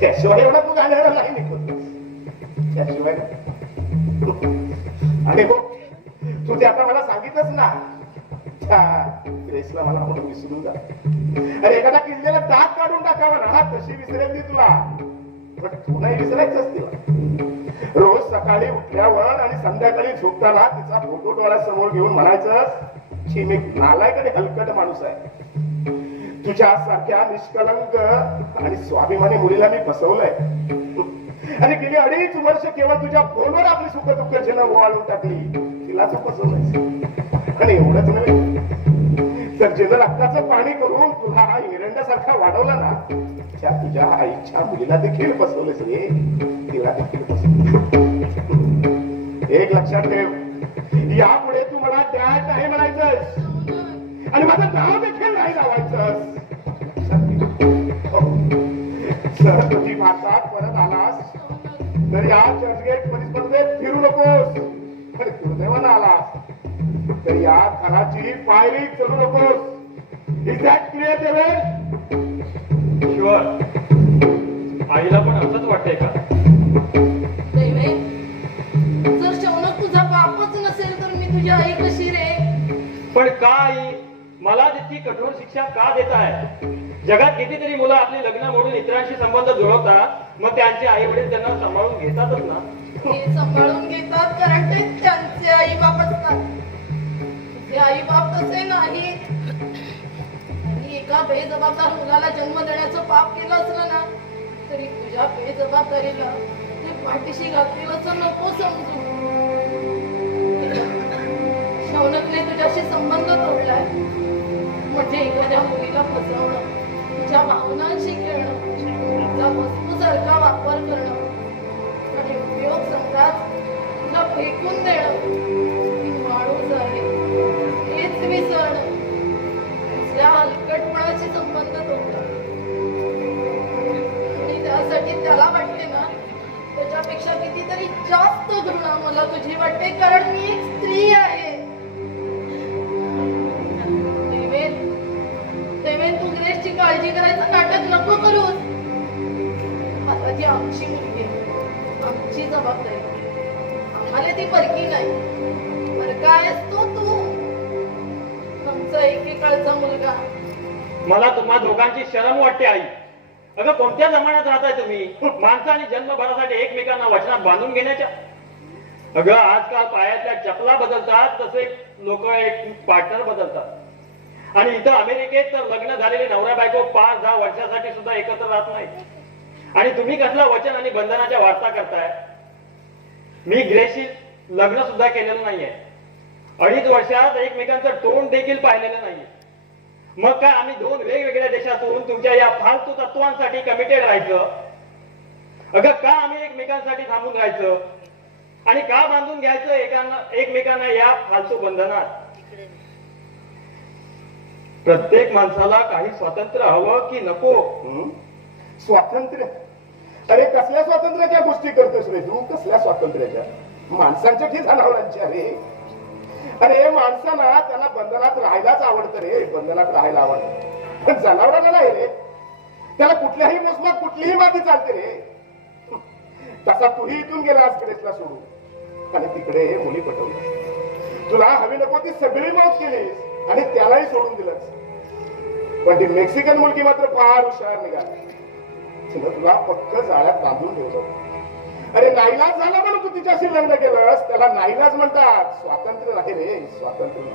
त्याशिवाय एवढा तू गाण्याला नाही निघत. त्याशिवाय आणि हो, तू ते आता मला सांगितलंच ना, त्या ग्रेसला मला म्हणून विसरून जा. अरे एखादा किल्ल्याला दात काढून टाकावा ना, तशी विसरेल ती तुला, पण तू नाही विसरायचंच तिला. रोज सकाळी उठल्यावर आणि संध्याकाळी झोपताना तिचा फोटो डोळ्यासमोर घेऊन म्हणायचं की मी नालायक आणि हलकट माणूस आहे. तुझ्या सारख्या निष्कलंक आणि स्वाभिमानी मुलीला मी फसवलंय आणि गेली 2.5 वर्ष केवळ तुझ्या फोनवर आपली सुख दुःख जन ओवाळून टाकली. तिला तू फसवलंय. आणि एवढंच नव्हे तर जिनं रक्ताचं पाणी करून तुला हा एरंडासारखा वाढवला ना, त्या तुझ्या आईच्या मुलीला देखील फसवलंस रे. तिला देखील फसवलं. एक लक्षात ठेव, यापुढे तू मला डॅड नाही म्हणायचंस आणि माझं नाव देखील नाही लावायचंस. सरस्वती भारतात परत आलास तर या चर्चगेट परिस्पर्धेत फिरू नकोस. आणि दुर्दैवानं आलास तर या घराची पायरी चढू नकोस. Is that clear Deven? Sure. आईला पण असंच वाटतंय का? दैवे, जर शौनक तुझा बापच नसेल तर मी तुझी आई कशी रे? पण का आई मला तितकी कठोर शिक्षा का देत आहे? जगात कितीतरी मुलं आपली लग्न मोडून इतरांशी संबंध जुळवतात, मग त्यांचे आई वडील त्यांना सांभाळून घेतातच ना. ते सांभाळून घेतात कारण ते त्यांचे आई बाप असतात. तुझे आई बाप तसे नाही. आणि एका बेजबाबदार मुलाला जन्म देण्याचं पाप केलं असलं ना, तरी तुझ्या बेजबाबदारीला ते पाठीशी घालतील असं नको समजू. शौनकने तुझ्याशी संबंध तोडलाय म्हणजे एखाद्या मुलीला फसवणं, तिच्या भावनांशी खेळणं, तिचा वस्तूसारखा वापर करणं आणि उपयोग संघात तुला फेकून देणं. ती माणूस आहे हेच विसरणं, तिच्या हलकटपणाशी संबंध तोडला. आणि त्यासाठी त्याला वाटते ना, त्याच्यापेक्षा कितीतरी जास्त घृणा मला तुझी वाटते, कारण मी एक स्त्री आहे. देवेन, तू ग्रेसची काळजी करायचं नाटक नको करूस. आता जी आमची मुलगी आहे, आमची जबाबदारी, आम्हाला ती परकी नाही. बरं काय असतो तू, आमचा एकेकाळचा मुलगा. मला तुम्हा दोघांची शरम वाटते आई. अगं कोणत्या जमान्यात राहताय तुम्ही? माणसाने जन्मभरासाठी एकमेकांना वचनात बांधून घेण्याच्या. अगं आजकाल पायातल्या चपला बदलतात तसे लोक एक पार्टनर बदलतात. आणि इथं अमेरिकेत तर लग्न झालेले नवरा बायको 5-10 वर्षासाठी सुद्धा एकत्र राहत नाही. आणि तुम्ही कसला वचन आणि बंधनाच्या वार्ता करताय? मी ग्रेसशी लग्न सुद्धा केलेलं नाहीये. 2.5 वर्षात एकमेकांचं तोंड देखील पाहिलेलं नाहीये. मग काय आम्ही 2 वेगवेगळ्या देशातून तुमच्या या फालतू तत्वांसाठी कमिटेड राहायचं? अगं का आम्ही एकमेकांसाठी थांबून राहायचं आणि का बांधून घ्यायचं एकमेकांना या फालतू बंधनात? प्रत्येक माणसाला काही स्वातंत्र्य हवं की नको? स्वातंत्र्य? अरे कसल्या स्वातंत्र्याच्या गोष्टी करतोस रे तू? कसल्या स्वातंत्र्याच्या? माणसांच्या की जनावरांच्या रे? अरे माणसाला त्याला बंधनात राहायलाच आवडतं रे, बंधनात राहायला आवडतं. पण जनावरांना नाही रे, त्याला कुठल्याही मोसमात कुठलीही माती चालते रे. तसा तूही इथून गेलास ग्रेसला सोडून आणि तिकडे मुली पटवली. तुला हवी नको ती सगळी मौत केलीस आणि त्यालाही सोडून दिलंस. पण ती मेक्सिकन मुलगी मात्र फार हुशार निघाली. तिनं तुला पक्क जाळ्यात बांधून ठेवलं. अरे नाईलाज झाला म्हणून तू तिच्याशी लग्न केलंस, त्याला नाईलाज म्हणतात. स्वातंत्र्य आहे रे, स्वातंत्र्य.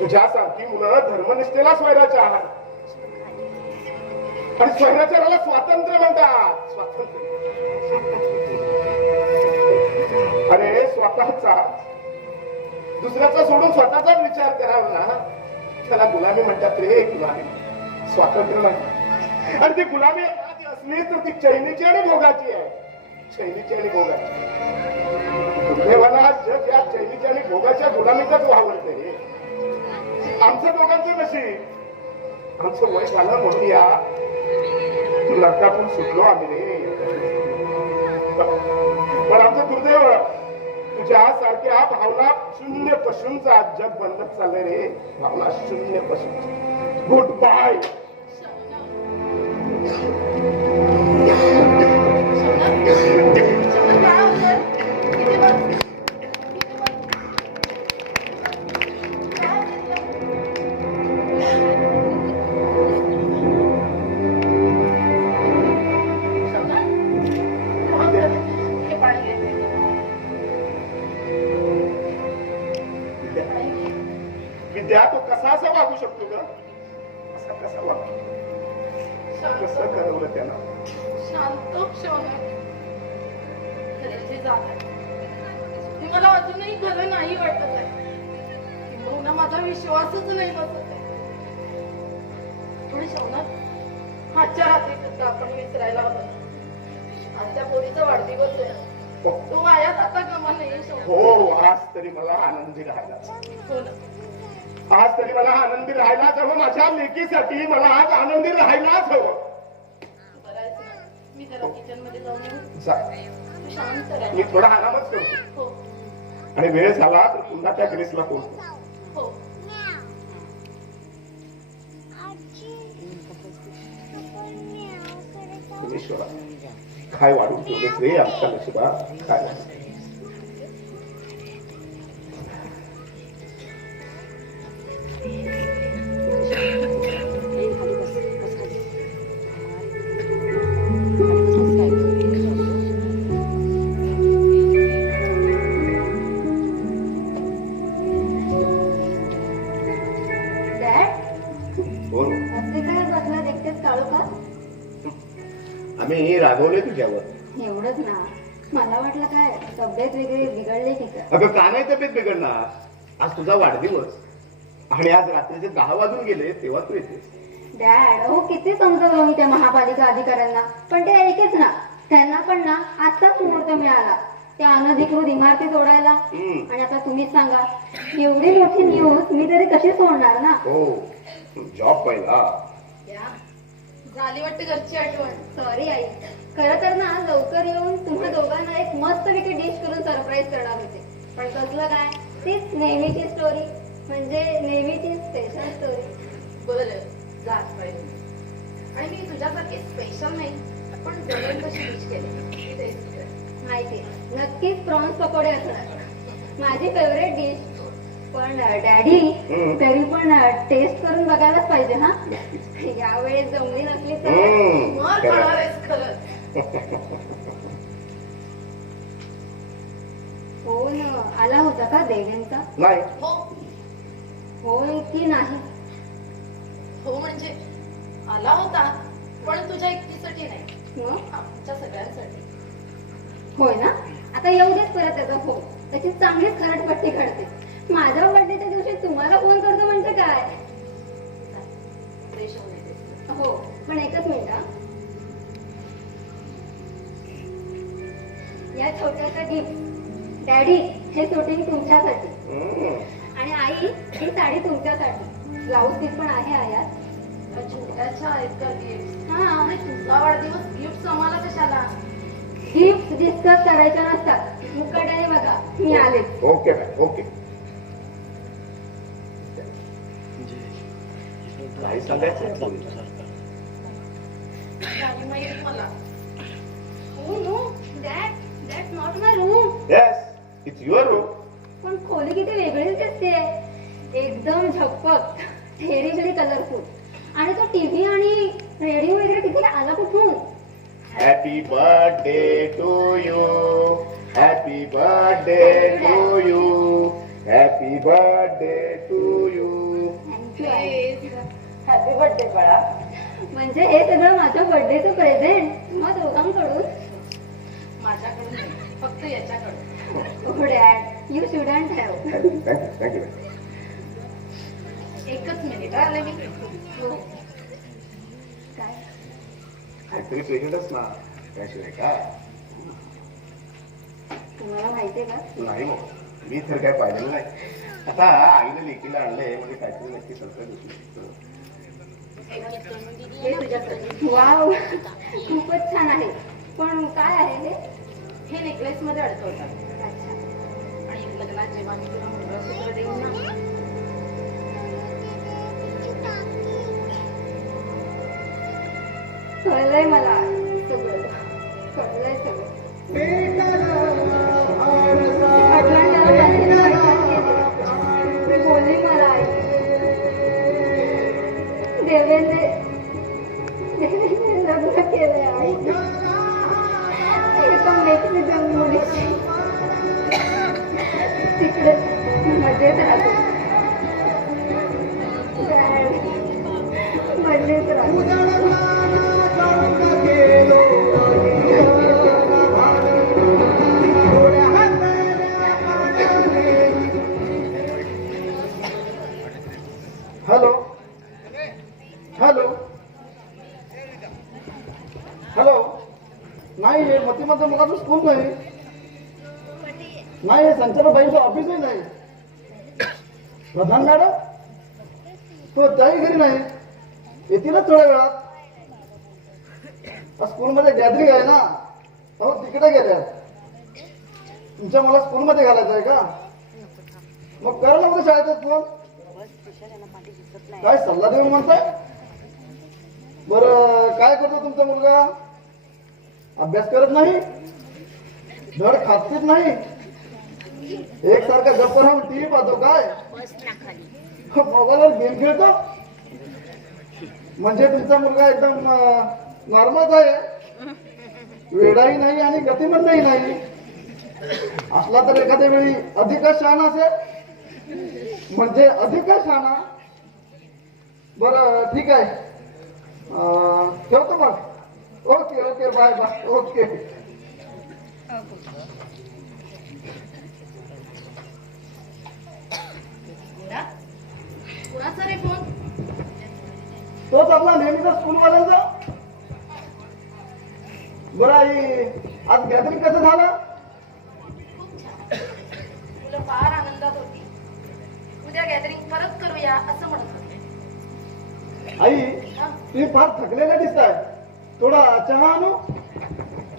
तुझ्यासारखी मुलं धर्मनिष्ठेला स्वैराच्या आहात आणि स्वैराचाराला स्वातंत्र्य म्हणतात. स्वातंत्र्य अरे स्वतःचा, दुसऱ्याचा सोडून स्वतःचाच विचार करावा ना, त्याला गुलामी म्हणतात रे, गुलामी. स्वातंत्र्य नाही. आणि ती गुलामी असली तर ती चैनीची आणि भोगाची आहे. चैनीची आणि भोगाची. दुर्दैवाला जग या चैनीची आणि भोगाच्या गुलामीतच वावरते रे. आमचं दोघांचं नशीब, आमचं वय झालं म्हणून या नरकातून सुटलो आम्ही रे. पण आमचं दुर्दैव तुझ्या सारख्या भावना शून्य पशूंचा जग बनत चाललंय रे. भावना शून्य पशूंचा. Good bye. विद्या तो कसा असा वागू शकतो ग? असा कसा वागतो? कसं करवलं त्यानं? शांत शौनक, खऱ्याची जात आहे. हे मला अजूनही खरं नाही वाटत आहे. किंबहुना माझा विश्वासच नाही बसत आहे. थोडी शौनक, आजच्या रात्री सुद्धा आपण विसरायला हवं. आजच्या पोरीचा वाढदिवस आहे. तू वाया आता गमा नाही शौनक. हो, आज तरी मला आनंदी राहायला. हो ना. आज तरी मला आनंदी राहायलाच हवं. माझ्या लेकीसाठी मला आज आनंदी राहायलाच हवं. बरायच ना, मी जरा किचन मध्ये जाऊन येऊ. जा. तू शांत राहा. मी थोडा आरामच करतो हो आणि वेळ झाला तर पुन्हा त्या ग्रेसला पोहोचतो. हो. ईश्वरा, काय वाढून ठेवलेस रे आमच्या नशिबा. काय आम्ही रागवले तुझ्यावर. एवढंच ना, मला वाटलं काय तब्येत वगैरे बिघडली की काय. अगं का नाही तब्येत बिघडणार? आज तुझा वाढदिवस आणि आज रात्रीचे 10 वाजून गेले तेव्हा तू येतेस. डॅड, हो किती समजवलं मी त्या महापालिका अधिकाऱ्यांना, पण ते ऐकेच ना. त्यांना पण ना आत्ताच मुहूर्त मिळाला त्या अनधिकृत इमारती तोडायला. आणि आता तुम्हीच सांगा, एवढी मोठी न्यूज मी तरी कशी सोडणार ना. हो, जॉब पहिला. झाली वाटतं घरची आठवण. सॉरी आई, खरं तर ना लवकर येऊन तुम्हा दोघांना एक मस्तपैकी डिश करून सरप्राईज करणार होते. पण कसलं काय, तीच नेहमीची स्टोरी, म्हणजे नेहमीची स्पेशल स्टोरी. बरं, जात पाहिजे. आणि मी तुझ्यासारखी स्पेशल नाही, पण जमेल तशी डिश केली. माहिती, नक्कीच प्रॉन्स पकोडे असणार, माझी फेवरेट डिश. पण डॅडी, तरी पण टेस्ट करून बघायलाच पाहिजे ना. यावेळेस जमली नसली तर मग खाणार आहेस खरंच. फोन आला होता का देवेंचा? नाही. हो की नाही? हो म्हणजे आला होता, पण तुझ्या एकटीसाठी नाही, मग आमच्या सगळ्यांसाठी. होय ना. आता येऊ देत परत त्याचा फोन, त्याची चांगलीच खरटपट्टी काढते. माझ्या बर्थडेच्या दिवशी तुम्हाला फोन करतो म्हणजे काय. हो, पण एकच मिनिट. या छोट्याशा गिफ्ट, डॅडी हे शूटिंग तुमच्यासाठी. आणि आई ही साडी तुमच्यासाठी ब्लाऊज पीस पण आहे आयात. छोट्याच्या आहेत का गिफ्ट? हा आणि तुझा वाढदिवस गिफ्ट आम्हाला कशाला? गिफ्ट डिस्कस करायच्या नसतात. मुकाट्याने बघा मी आले. Okay ma'am okay. काही सांगायचं नाही माहित मला. हो no that's not my room. Yes it's your room. पण खोली किती वेगळीच दिसते. एकदम झकपक थेरीगली कलरफुल. आणि तो टीव्ही आणि रेडिओ वगैरे किती आला कुठून. Happy birthday to you. Happy birthday to you. Happy birthday to you. Happy birthday बाळा. म्हणजे हे सगळं माझ्या बर्थडेचं प्रेझेंट मग दोघांकडून. माझ्याकडून नाही, फक्त याच्याकडून. Oh dad, you shouldn't have. Thank you. एकच मिनिट आले मी. काय? काहीतरी पेशंटच ना त्याशिवाय काय. तुम्हाला माहितीये का नाही मग मी तर काय पाहिलेलं नाही. आता आईने लेकीला आणलंय म्हणजे काहीतरी नक्की सरप्राईज. हे तुझ्यासाठी. वाव खूपच छान आहे. पण काय आहे हे. हे नेकलेस मध्ये अडकवतात. अच्छा. आणि लग्नात जेव्हा मी तुला मंगळसूत्र देईन ना, कळलंय मला सगळं. कळलंय सगळं. बोलली मला आई. देवेंद्र लग्न केलंय आई. एका मेक्सिकन मुलीशी तिकडे मजेत राहतो. मजेत राहतो. Hello hello hello. नाही हे मतिमंत मुलाचं स्कूल नाही. नाही हे संचालकबाईंचं ऑफिसही नाही. प्रधान मॅडम तो त्याही घरी नाही. येतीलच थोड्या वेळात. स्कूलमध्ये गॅदरिंग आहे ना. अहो तिकडे गेल्या. तुमच्या मला स्कूलमध्ये घालायचं आहे का. मग करा ना उद्या शाळेतच फोन. काय सल्ला देऊन म्हणताय. बरं काय करतो तुमचा मुलगा. अभ्यास करत नाही. धड खातच नाही. एकसारखा गप्प राहून टीव्ही पाहतो काय. मोबाईलवर गेम खेळतो. म्हणजे तुमचा मुलगा एकदम नॉर्मलच आहे. वेडाही नाही आणि गतिमंदही नाही. असला तर एखाद्या वेळी अधिकच शहाणा असेल. म्हणजे अधिकच शहाणा. बरं ठीक आहे. ठेवतो मग. Okay okay bye bye. Okay. कुणाचा रे फोन? तोच आपला नेहमीचा स्कूलवाल्यांचा. बरं आई आज गॅदरिंग कसं झालं. खूप छान. मुलं फार आनंदात होती. उद्या गॅदरिंग परत करूया असं म्हणत होते. आई तुम्ही फार थकलेल्या दिसताय. थोडा चहा आणू.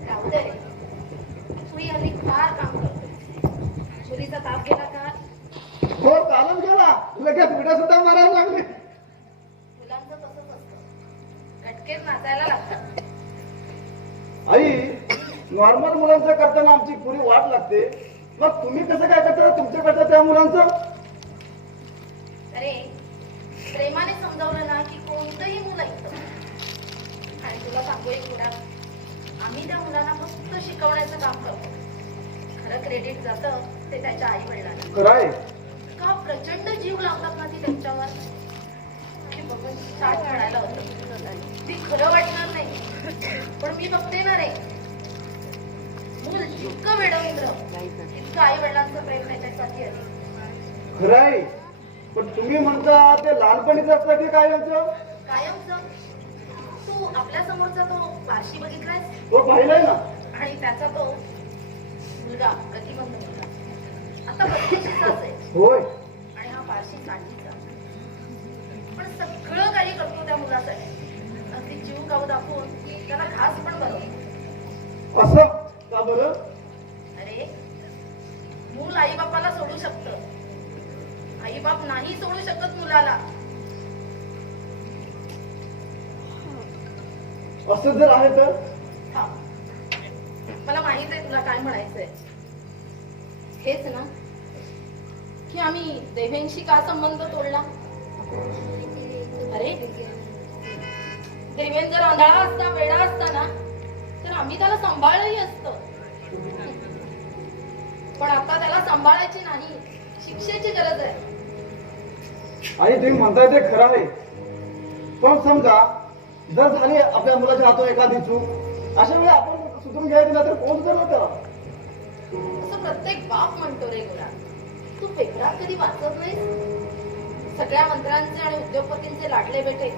राहू दे रे. तू हल्ली फार काम करतो. मुलीचा ताप गेला का? हो कालच गेला. लगेच विड्या सुद्धा मारायला लागले. मुलांचं तसंच असतं. कटकेत नाचायला लागतात. आई नॉर्मल मुलांचं करताना आमची पुरी वाट लागते. मग तुम्ही कसं काय करता तुमच्याकडचं त्या मुलांचं. अरे प्रेमाने समजावलं ना की कोणतंही मुलं ऐकतं. आणि तुला सांगू एक मुला, आम्ही त्या मुलांना फक्त शिकवण्याचं काम करतो. खरं क्रेडिट जातं ते त्याच्या आई वडिलांना. खरं आहे. का प्रचंड जीव लावतात ना ती त्यांच्यावर की बघून छान म्हणायला होतं. ती खरं वाटणार नाही पण मी बघते ना रे. मूल जितकं वेडविंद्र इतकं आई वडिलांचं प्रेम आहे त्यासाठी अधिक. खरं आहे. पण तुम्ही म्हणता ते लहानपणीच असतं की काय आमचं. कायमचं. तू आपल्या समोरचा तो पारशी बघितलाय. तो पाहिलाय ना. आणि त्याचा तो मुलगा गतिमंद मुलगा आता 32 आहे. होय. आणि हा पारशी साठीचा. पण सगळं काही करतो त्या मुलासाठी. अगदी जीव गाव दाखवून त्याला घास पण बनवतो. असं का बरं? अरे मूल आई बापाला सोडू शकतं, आई बाप नाही सोडू शकत मुलाला. असं जर आहे तर थांब. मला माहित आहे तुला काय म्हणायचंय. हेच ना की आम्ही देवेंशी का संबंध तोडला. अरे देवेन जर आंधळा असता, वेडा असता ना, तर आम्ही त्याला सांभाळलंही असतं. पण आता त्याला सांभाळायची नाही, शिक्षेची गरज आहे. आई तुम्ही म्हणताय ते खरं आहे, पण समजा जर झाली आपल्या मुलाच्या हातून एखादी चूक, अशा वेळी आपण सुधरून घ्यायचं ना तर कोण सुधारणार त्याला? असं प्रत्येक बाप म्हणतो रे गोरा. तू पेपरात कधी वाचत नाहीस? सगळ्या मंत्र्यांचे आणि उद्योगपतींचे लाडले बेटे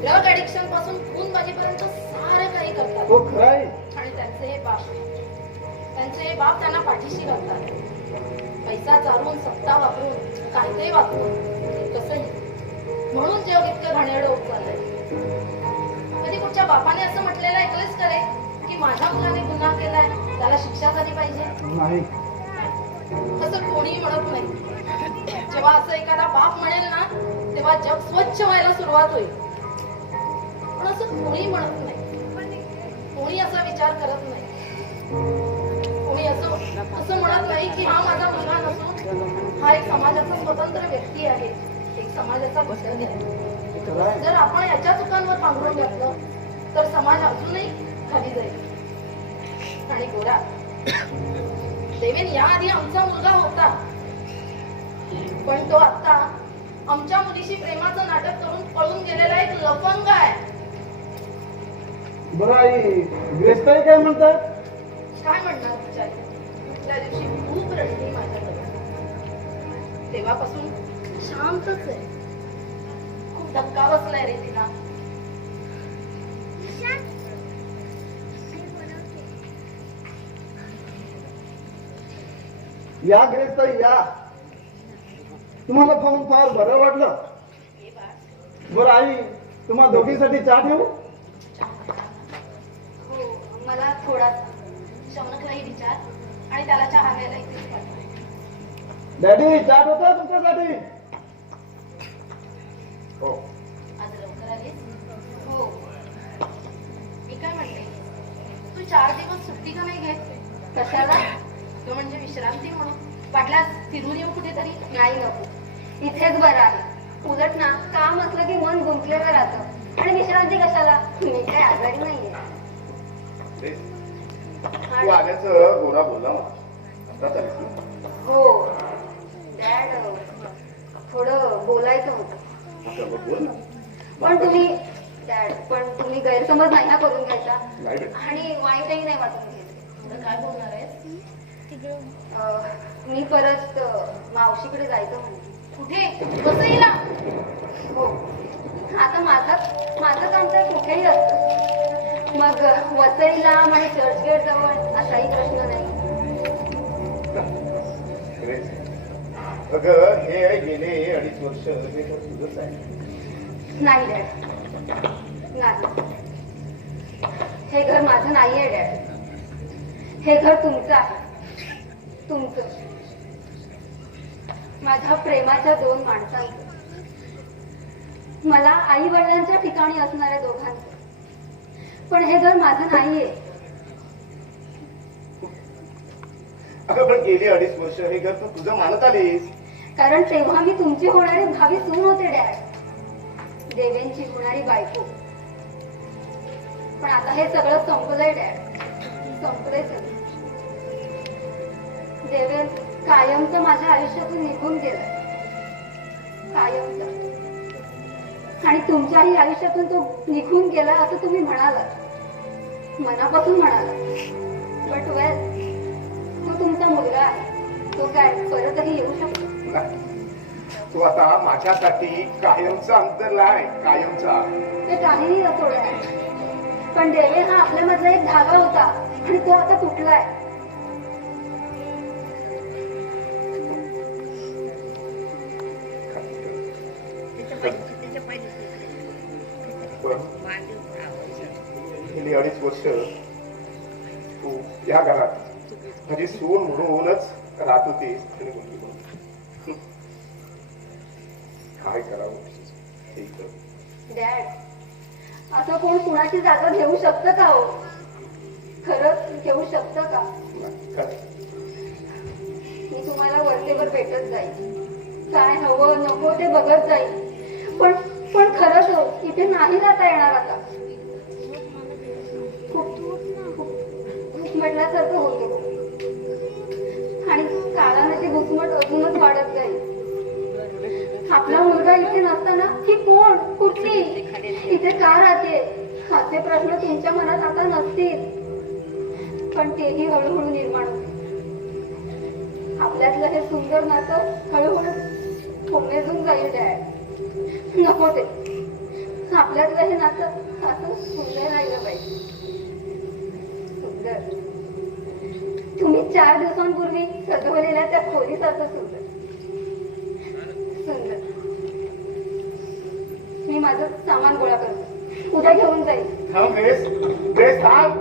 ड्रग ऍडिक्शन पासून खूनबाजीपर्यंत सारं काही करतात. हो खरं आहे. आणि त्यांचे हे बाप त्यांना पाठीशी घालतात. पैसा चालवून, सत्ता वापरून, कायदे वापरून, कसंही. म्हणून जग इतकं घाणेरडं होत चाललंय. कधी कुठच्या बापाने असं म्हटलेलं ऐकलंच करे की माझ्या मुलाने गुन्हा केलाय, त्याला शिक्षा झाली पाहिजे? नाही. असं कोणीही म्हणत नाही. जेव्हा असं एखादा बाप म्हणेल ना, तेव्हा जग स्वच्छ व्हायला सुरुवात होईल. पण असं कोणी म्हणत नाही. कोणी असा विचार करत नाही. कोणी असं म्हणत नाही की हा माझा मुलगा नसून हा एक समाजाचा स्वतंत्र व्यक्ती आहे, एक समाजाचा घटक आहे. जर आपण याच्या चुकांवर पांघरून घातलं तर समाज अजूनही खाली जाईल. आणि गोरा, देवेन याआधी आमचा मुलगा होता, पण तो आता आमच्या मुलीशी प्रेमाचं नाटक करून पळून गेलेला एक लफंग आहे. बरं आई, ग्रेसताई काय म्हणतात? काय म्हणणार बिचारी? त्या दिवशी खूप रडली माझ्याकडे. तेव्हापासून शांतच आहे. खूप धक्का बसलाय रे तिला. या ग्रेसताई या. तुम्हाला पाहून फार बरं वाटलं. हे बाळ, बरं आई, तुम्हाला दोघींसाठी चहा ठेवू? हो, मला थोडासा. शौनकलाही विचार आणि त्याला चहा घ्यायला इथेच पाठवा. डॅडी, चहा होता तुमच्यासाठी? हो. आज लवकर आलीस? हो. मी काय म्हणते, तू 4 दिवस सुट्टी का नाही घेत? कशाला? तो म्हणजे विश्रांती म्हणून. वाटल्यास फिरून येऊ कुठेतरी? नाही नको, इथेच बरं आहे. उलट ना काम असलं की मन गुंतलेलं राहतं. आणि विश्रांती कशाला? मी काय आजारी नाहीये. तू आल्याचं गोरा बोलला मला. आता चालेल ना? हो डॅड, थोडं बोलायचं होतं. असं बघ, बोल ना. पण तुम्ही गैरसमज नाही ना करून घ्यायचा नाही बेटा. आणि वाईटही नाही वाटून घ्यायचं. तर काय बोलणार आहेस? मी परत मावशीकडे जायचं म्हणते. कुठे? वसईला? हो, आता माझं काम तर कुठेही असतं. मग वसईला आणि चर्चगेट जवळ असाही प्रश्न नाही. अगं हे गेले 2.5 वर्ष हे तर तुझंच आहे. नाही डॅड, नाही. हे घर माझं नाहीये डॅड. हे घर तुमचं आहे. तुमचं, माझ्या प्रेमाच्या 2 माणसांचं. मला आई वडिलांच्या ठिकाणी असणाऱ्या दोघांचं. पण हे घर माझं नाहीये. अगं पण गेली 2.5 वर्ष हे घर तू तुझं मानत आलीस. कारण तेव्हा मी तुमची होणारी भावी सून होते डॅड, देवेंची होणारी बायको. पण आता हे सगळं संपलंय डॅड, संपलंय सगळं. देवेन कायमचं माझ्या आयुष्यातून निघून गेलाय, कायमचं. आणि तुमच्याही आयुष्यातून तो निघून गेला असं तुम्ही म्हणाला, मनापासून म्हणाला. बट वेल, तो तुमचा मुलगा आहे. तो काय परतही येऊ शकतो? तू आता माझ्यासाठी कायमचा अंतरला आहे, कायमचा. ते काहीही असो डॅड, पण देवे हा आपल्यामधला एक धागा होता आणि तो आता तुटलाय. तू या घरात माझी सून म्हणूनच राहत होतीस आणि मुलगी म्हणून काय करावं हे कळत. डॅड असं कोण कुणाची जागा घेऊ शकतं का हो? खरंच घेऊ शकतं का? मी तुम्हाला वरचेवर भेटत जाईल, काय हवं नको ते बघत जाईल, पण पण खरंच हो इथे नाही राहता येणार आता. घुसमटल्यासारखं होतं आणि काळानं ती घुसमट अजूनच वाढत जाईल. आपला मुलगा इथे नसताना ही कोण कुठली इथे का राहते असे प्रश्न तुमच्या मनात आता नसतील, पण तेही हळूहळू निर्माण होते. आपल्यातलं हे सुंदर नातं हळूहळू कोमेजून जाईल. डॅड नको ते, आपल्यातलं हे नातं असं सुंदर राहिलं पाहिजे. सुंदर तुम्ही 4 दिवसांपूर्वी सजवलेल्या त्या खोलीसारखं सुंदर सुंदर. मी माझं सामान गोळा करतो, उद्या घेऊन जाईल. थांब ग्रेस, ग्रेस थांब.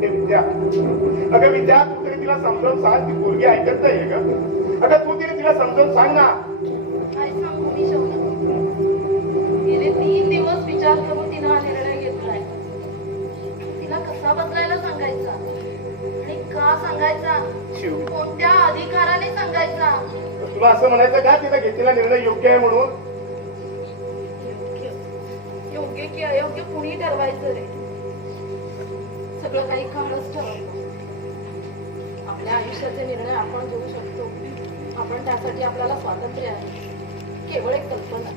हे विद्या, अगं विद्या तू तरी तिला समजावून सांग, ती पोरगी ऐकत नाहीये का? अगं तू तरी तिला समजावून सांग ना. काय सांगू मी शौनक? गेले 3 दिवस विचार करून तिनं हा निर्णय घेतलाय. तिला कसा बदलायला सांगायचा आणि का सांगायचा, शिव, कोणत्या अधिकाराने सांगायचा? तुला असं म्हणायचं का तिला घेतलेला निर्णय योग्य आहे म्हणून? योग्य की अयोग्य कुणी ठरवायचं रे? सगळं काही काळच ठरवतो. आपल्या आयुष्याचे निर्णय आपण घेऊ शकतो, आपण त्यासाठी आपल्याला स्वातंत्र्य आहे. केवळ एक कल्पना.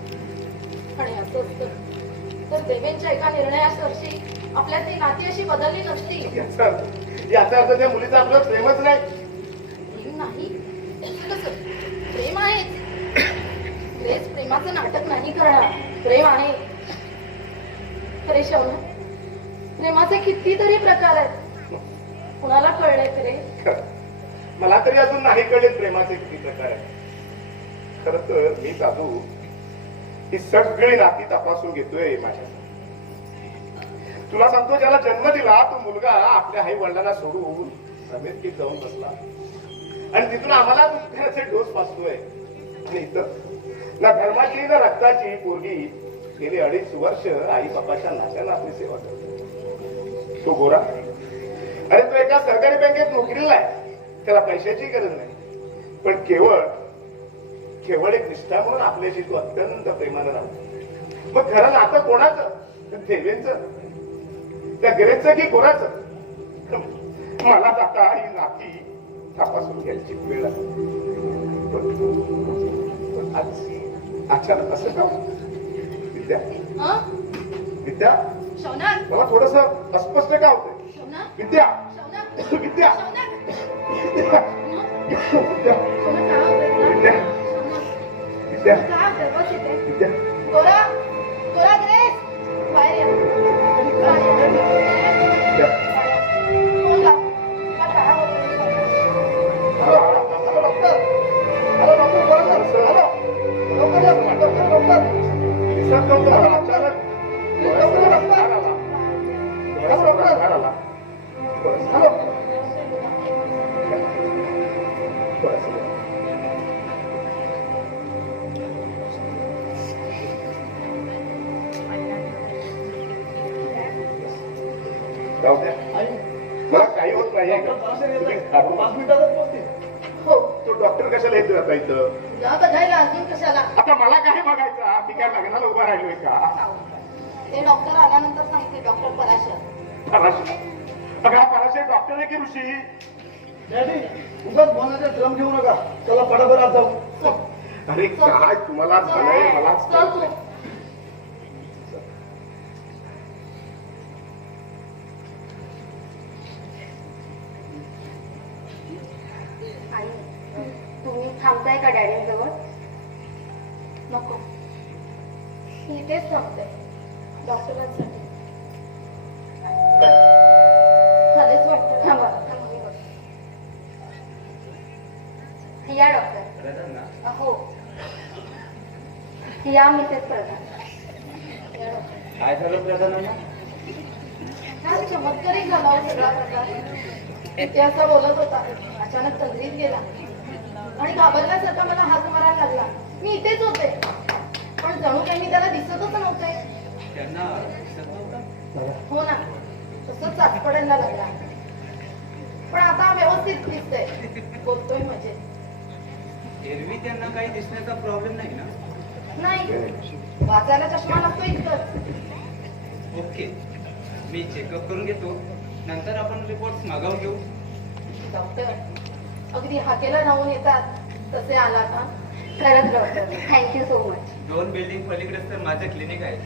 आणि असं असतं तर देवेंच्या एका निर्णयासरशी आपल्यातली नाती अशी बदलली नसती. याचा अर्थ त्या मुलीचं आपलं प्रेमच नाही. प्रेम नाही कसं? प्रेम आहे. ग्रेस प्रेमाचं नाटक नाही करणार, प्रेम आहे. खरे शौनक, प्रेमाचे कितीतरी प्रकार आहेत. कुणाला कळलंय खरे? मला तरी अजून नाही कळले प्रेमाचे किती प्रकार आहेत. खर तर मी जादू ही सगळी नाती तपासून घेतोय माझ्या. तुला सांगतो, ज्याला जन्म दिला तो मुलगा आपल्या आई वडिलांना सोडून अमेरिकेत जाऊन बसला आणि तिथून आम्हाला दुसऱ्याचे डोस पाचतोय. आणि इथं ना धर्माची ना रक्ताची पोरगी गेली 2.5 वर्ष आई बापाच्या नात्यानं आपली सेवा करतो. तो गोरा, अरे तो एका सरकारी बँकेत नोकरीला आहे, त्याला पैशाची गरज नाही, पण केवळ एक निष्ठा म्हणून आपल्याशी तो अत्यंत प्रेमानं राहतो. मग खरं नातं कोणाचं? देवेंचं, त्या ग्रेसचं की कोणाचं? मला आता ही नाती तपासून घ्यायची वेळ आहे. अचानक असं का विद्या? विद्या, शौनक, मला थोडस अस्पष्ट का होतंय? शौनक, विद्या, शौनक, विद्या, शौनक, विद्या, विद्या, शौनक, काय होतंय? विद्या, विद्या, काय होतंय? बस इथे. विद्या. गोरा, गोरा, ग्रेस, बाहेर या. बाहेर या. फोन लाव. काय होतंय? हॅलो डॉक्टर, हॅलो डॉक्टर, बोला ना. Hello doctor, doctor, doctor. दिसत नव्हतं मला अचानक. थोडासा भार आला. थोडासा भार आला. थोडासा. हॅलो थोडासा. जाऊ द्या. मला काही होत नाहीये का? तुम्ही घाबरू. हो, तो डॉक्टर कशाला येतो आता इथं? जा बघायला अजून कशाला? आता मला काय बघायचं? मी काय लग्नाला उभा राहिलोय का? ते डॉक्टर आल्यानंतर सांगते. डॉक्टर पराशर. पराशर? अगं हा पराशर डॉक्टर आहे की ऋषी? डॅडी, उगाच बोलायचा ड्रम घेऊ नका. चला पटापट आत जाऊ. अरे काय तुम्हाला झालंय मलाच चल तू. आई तुम्ही थांबताय का डॅडींजवळ? नको, मी इथेच थांबते डॉक्टरांसाठी. खालीच वाटतं. थांबा थांबा, मी बघते. या डॉक्टर. हो, या मिसेस प्रधान. या डॉक्टर. काय झालं प्रधानांना? काय चमत्कारिक झाला हो सगळा प्रकार. ते असं बोलत होता अचानक तंद्रीत गेला आणि घाबरल्यासारखा मला हाक मारायला लागला. मी इथेच होते पण जणू काही मी त्याला दिसतच नव्हते. त्यांना दिसत नव्हतं? हो ना, तसंच चाच पडायला लागला. पण आता व्यवस्थित दिसतंय, बोलतोय मजेत. एरवी त्यांना काही दिसण्याचा प्रॉब्लेम नाही ना? नाही, वाचायला चष्मा लागतो इतकंच. ओके, मी चेकअप करून घेतो, नंतर आपण रिपोर्ट मागवून घेऊ. डॉक्टर अगदी हाकेला धावून येतात तसे आला का? खरंच doctor, thank you so much. 2 building पलीकडेच तर माझं क्लिनिक आहे.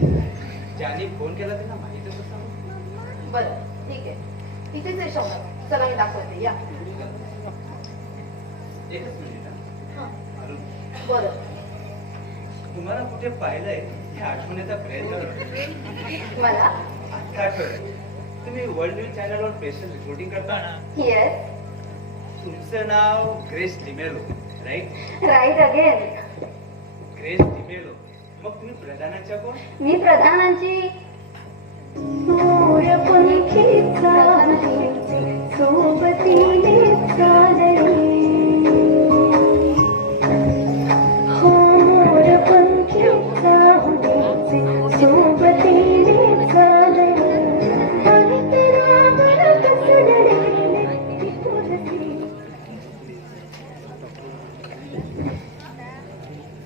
ज्यांनी फोन केला त्यांना माहितच असं. बरं ठीक आहे, इथेच आहे शंभर. चला मी दाखवते, या. एकच मिनिट हा. हा, अरुण, बरं. तुम्हाला कुठे पाहिलंय हे आठवण्याचा प्रयत्न करतो. मला आता आठवलं, तुम्ही वर्ल्ड न्यूज चॅनलवर स्पेशल रिपोर्टिंग करता ना? येस, तुमचं नाव Grace D'Mello, right? Right again. Grace D'Mello. मग तुम्ही प्रधानाच्या कोण? मी प्रधानांची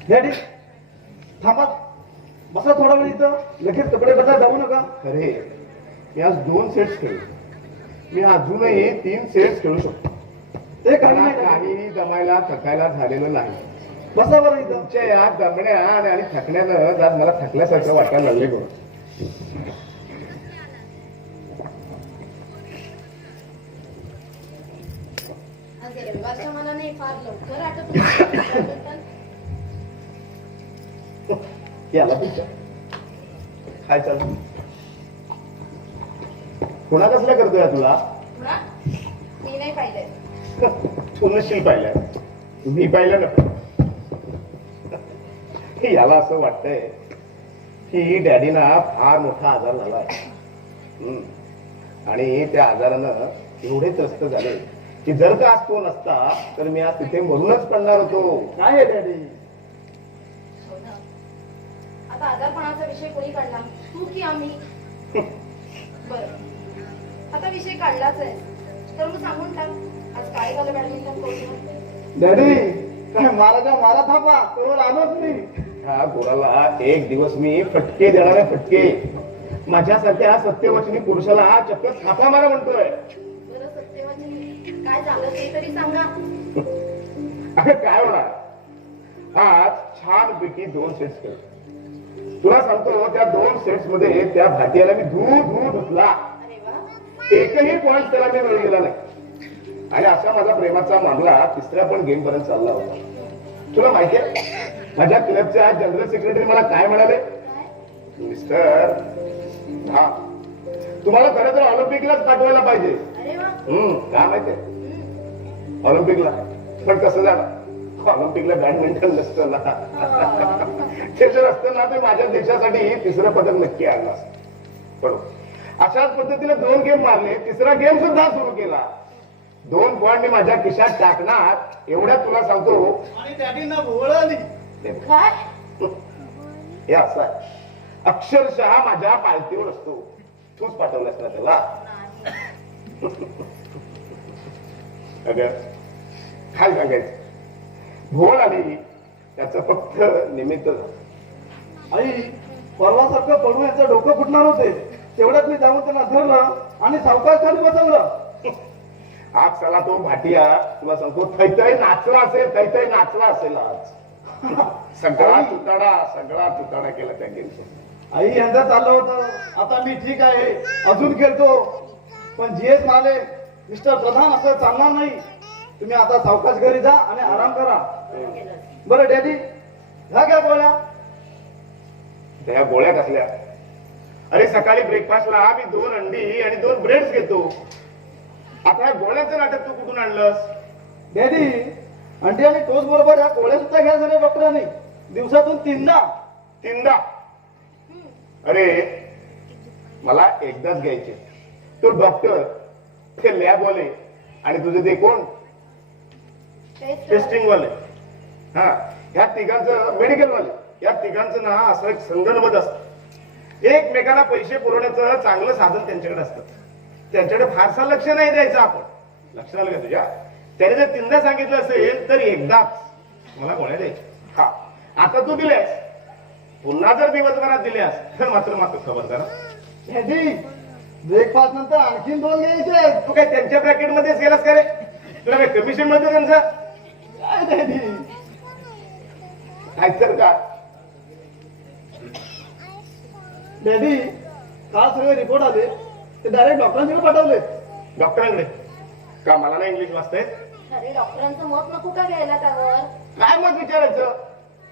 डॅडी थांबा, बसा थोडा वेळ इथं. लगेच कपडे बदला, जाऊ नका. अरे मी आज 2 सेट्स खेळलो. मी अजूनही 3 सेट्स खेळू शकतो. ते काही मला नाही. काहीही दमायला थकायला झालेलं नाही. बसा बरं इथं. तुमच्या या दमण्या आणि थकण्यानं आज मला थकल्यासारखं वाटायला लागले बघ. आज रविवारच्या मनाने फार लवकर आटोपलं. याला तुमच्या काय चालू पुन्हा कसल्या करतोय तुला? पुन्हा मी नाही पाहिलंय. तू नशील पाहिलंय, मी पाहिलं ना. याला असं वाटतंय की डॅडीना फार मोठा आजार झाला आहे आणि त्या आजारानं एवढे त्रस्त झाले की जर का आज तो नसता तर मी आज तिथे मरूनच पडणार होतो. काय आहे डॅडी? हो ना. आता आजारपणाचा विषय कोणी काढला, तू की आम्ही? बरं, आता विषय काढलाच आहे तर मग सांगून टाक, आज काय झालं बॅडमिंटन कोर्टवर? डॅडी काय मारायचा मारा थांबा, तोवर आलोच मी. ह्या गोराला एक दिवस मी फटके देणार आहे, फटके. माझ्यासारख्या सत्यवचनी पुरुषाला चक्क थापा मारा म्हणतोय. बरं सत्यवाची, काय झालं ते तरी सांगा. अरे काय होणार, आज छान पैकी 2 सेट्स खेळ. तुला सांगतो त्या 2 सेट्स मध्ये त्या भारतीयाला मी धू धुतला. अरे वा, एकही पॉइंट त्याला मी मिळून गेला नाही आणि असा माझा प्रेमाचा मामला 3ऱ्या पण गेम पर्यंत चालला होता. तुला माहितीये माझ्या क्लबच्या जनरल सेक्रेटरी मला काय म्हणाले? मिस्टर हा तुम्हाला खरं तर ऑलिम्पिकलाच पाठवायला पाहिजे. अरे वा. काय माहितीये ऑलिम्पिकला, पण कसं झालं ऑलिम्पिकला बॅडमिंटन नसतं ना. ते जर असतं ना ते माझ्या देशासाठी 3रं पदक नक्की आणलं असतं. पण अशाच पद्धतीने 2 गेम मारले, 3रा गेम सुद्धा सुरू केला. 2 पॉइंट मी माझ्या खिशात टाकणार एवढ्यात तुला सांगतो आणि डॅडींना भोवळ आली. काय? हे असं आहे, अक्षरशः माझ्या पालतीवर असतो. तूच पाठवलास ना त्याला. अगं काय सांगायचं, भोळ आली त्याचं फक्त निमित्त झालं. आई परवासारखं पडून याचं डोकं फुटणार होते, तेवढ्यात मी जाऊन त्यांना धरलं आणि सावकाश खाली बसवलं. आज चला तो भाटिया तुला सांगतो थैथय नाचला असेल आज. सगळा तुटाडा केला त्या गेमचा. आई यांचं चाललं होतं आता मी ठीक आहे अजून खेळतो, पण जीएस म्हणाले मिस्टर प्रधान असं चालणार नाही, तुम्ही आता सावकाश घरी जा आणि आराम करा. बरं डॅडी ह्या काय गोळ्या? त्या गोळ्या कसल्या? अरे सकाळी ब्रेकफास्टला मी 2 अंडी आणि 2 ब्रेड्स घेतो. आता ह्या गोळ्याचं नाटक तू कुठून आणलंस? डॅडी अंडी आणि टोस्ट बरोबर ह्या गोळ्या सुद्धा घ्या झाल्या डॉक्टरांनी, दिवसातून 3दा. अरे मला एकदाच घ्यायचे. तो डॉक्टर ते लॅबवाले आणि तुझे ते कोण टेस्टिंग वाले, हा, ह्या तिघांचं मेडिकल वाले, या तिघांचं ना असं एक संगणमत असतं. एकमेकांना पैसे पुरवण्याचं चांगलं साधन त्यांच्याकडे असतं. त्यांच्याकडे फारसा लक्ष नाही द्यायचं आपण. लक्ष आलं का तुझ्या? त्याने जर तीनदा सांगितलं असेल तर एकदाच मला गोळ्या द्यायच्या. हा, आता तू दिल्यास, पुन्हा जर दिवसभरात दिल्यास तर मात्र मात्र खबर करा. डॅडी ब्रेकफास्ट नंतर आणखीन 2 घ्यायचे. तू काय त्यांच्या ब्रॅकेट मध्येच गेलास का रे? तुला काय कमिशन मिळतं त्यांचं? काय डॅडी? नाहीतर का? डॅडी काल सगळे रिपोर्ट आले ते डायरेक्ट डॉक्टरांकडे पाठवले. डॉक्टरांकडे का? मला नाही इंग्लिश वाचता येत. अरे डॉक्टरांचं मत नको का घ्यायला त्यावर? काय मत विचारायचं?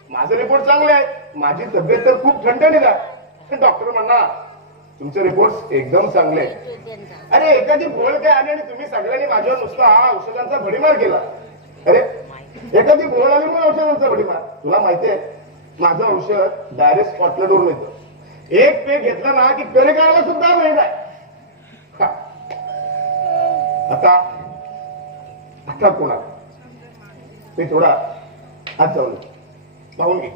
माझे रिपोर्ट चांगले आहेत, माझी तब्येत तर खूप ठणठणीत आहे. डॉक्टर म्हणणार तुमचे रिपोर्ट एकदम चांगले आहेत. अरे एखादी भोळ काय आली आणि तुम्ही सगळ्यांनी माझ्यावर नुसता औषधांचा भडीमार केला. अरे एखादी भोळ आली म्हणून औषधांचा भडीमार. तुला माहितीये माझं औषध डायरेक्ट स्कॉटलंडवरून येतं. एक पेग घेतला ना की पेरे करायला सुद्धा मिळत आहे. आता आता कोणा मी थोडा हात जाऊन पाहून घे.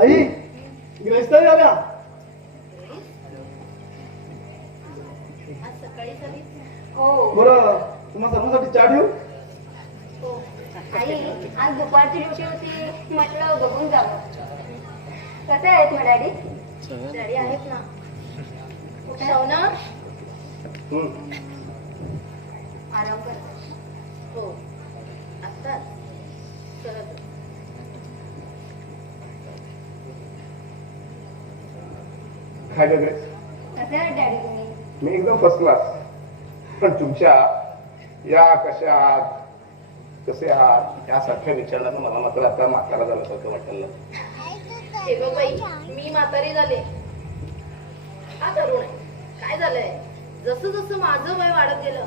आई ग्रस्तरी आल्या. आज सकाळी सगळी हो बरं तुम्हा सर्वांसाठी चहा ठेवू? हो. आई आज दुपारची ड्युटी होती, म्हटलं बघून जावं. कसे आहेत मग डॅडी? डॅडी आहेत ना. शौना आराम करतो. हो आत्ताच करत. काय वगैरे कसे आहेत डॅडी तुम्ही? मी एकदम फर्स्ट क्लास. पण तुमच्या या कशा आहात, कसे आहात यासारख्या विचारण्यानं मला मात्र आता म्हातारा झाल्यासारखं वाटलं. हे बघ बाई, मी म्हातारी झाले, हा तरुण आहे. काय झालंय, जसं जसं माझं वय वाढत गेलं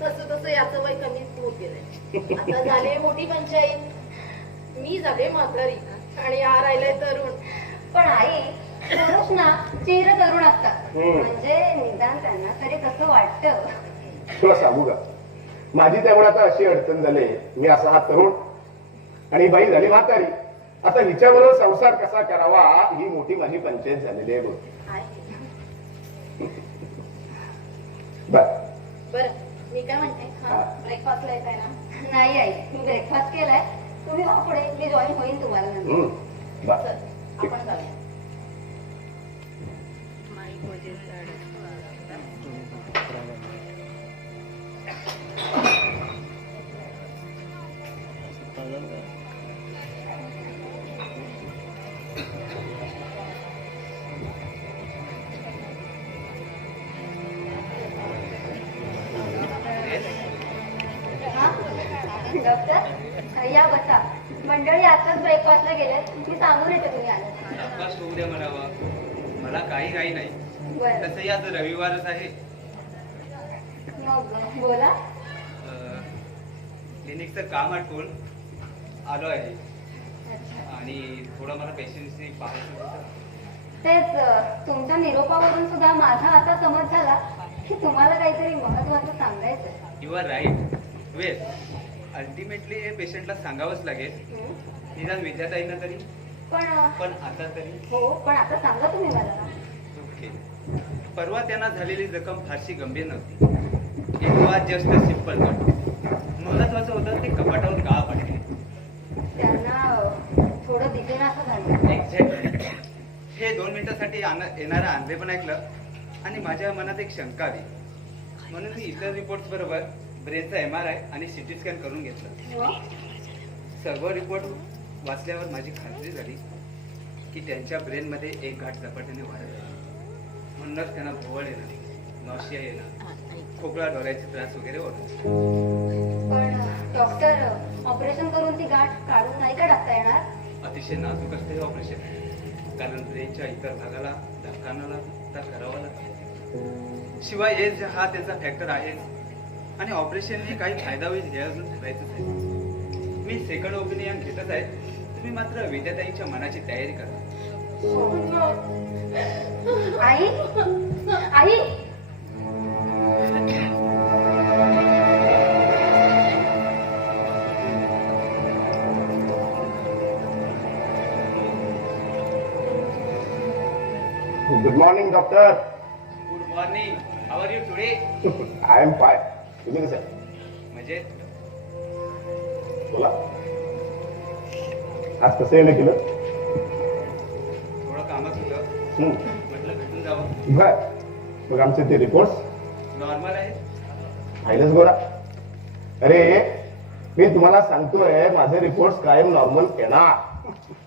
तसं तसं याचं वय कमीच होत गेलंय. आता झाले मोठी पंचायत, मी झाले म्हातारी आणि हा राहिलाय तरुण. पण आई पुरुष ना चिर तरुण असतात, हम्म. म्हणजे निदान त्यांना तरी कसं वाटतं. तुला सांगू का, माझी त्यामुळे आता अशी अडचण झाली, मी असा हा तरुण आणि ही बाई झाली म्हातारी. आता हिच्याबरोबर संसार कसा करावा ही मोठी माझी पंचायत झालेली आहे. बघ बर बरं, मी काय म्हणते, हा. ब्रेकफास्टला येत आहे ना? नाही आई, मी ब्रेकफास्ट केलाय, तुम्ही वा पुढे, मी जॉईन होईन तुम्हाला नंतर. बर चल आपण जाऊया. हा? डॉक्टर या बसा. मंडळी आताच ब्रेकफास्टला गेल्यात, मी सांगून येते तुम्ही आले. ब्रेकफास्ट होऊ द्या म्हणावा, मला काही घाई नाही. बरं तसंही आज रविवारच आहे. मग बोला. क्लिनिकचं काम आटवून आलो आहे अच्छा. आणि थोडं मला पेशंट्सनी पाहायचं होतं. तेच तुमच्या निरोपावरून सुद्धा माझा असा समज झाला की तुम्हाला काहीतरी महत्वाचं सांगायचं. You are right. Well, ultimately हे पेशंटला सांगावंच लागेल, हं? निदान विद्याताईंना तरी. पण पण आता तरी हो, पण आता सांगा तुम्ही मला. ओके. परवा त्यांना झालेली जखम फारशी गंभीर नव्हती. It was just a simple cut. महत्वाचं होतं ते कपाटावर का पडले. त्यांना थोडं दिसेना असं झालं. एक्झॅक्टली. हे 2 मिनिटासाठी येणारं आंधळे पण ऐकलं आणि माझ्या मनात एक शंका आली. म्हणून मी इतर रिपोर्ट्स बरोबर ब्रेनचा MRI आणि CT स्कॅन करून घेतलं. मग? सर्व रिपोर्ट वाचल्यावर माझी खात्री झाली की त्यांच्या ब्रेनमध्ये एक गाठ झपाट्याने वाढत आहे. म्हणूनच त्यांना भोवळ येणार, नॉशिया येणार, खोकला डोळ्याचे त्रास वगैरे होणार. पण डॉक्टर ऑपरेशन करून ती गाठ काढून नाही का टाकता येणार? अतिशय नाजूक असते हे ऑपरेशन, कारण ब्रेनच्या इतर भागाला धक्कानाला तर करावा लागतो. शिवाय एज हा त्याचा फॅक्टर आहेच आणि ऑपरेशनने काही फायदा होईल हे अजून ठरायचंच आहे. मी सेकंड ओपिनियन घेतच आहे, तुम्ही मात्र विद्याताईंच्या मनाची तयारी करा. आई आई good morning doctor. Good morning. How are you today? I am fine. तुम्ही कसं आहे? म्हणजे बोला. आज कसं येणं केलं? थोडं कामात होतं, हम्म. म्हटलं भेटून जावं. बर. मग आमचे ते रिपोर्ट्स नॉर्मल आहे. फाईलच गोळा. अरे मी तुम्हाला सांगतोय माझे रिपोर्ट्स कायम नॉर्मल येणार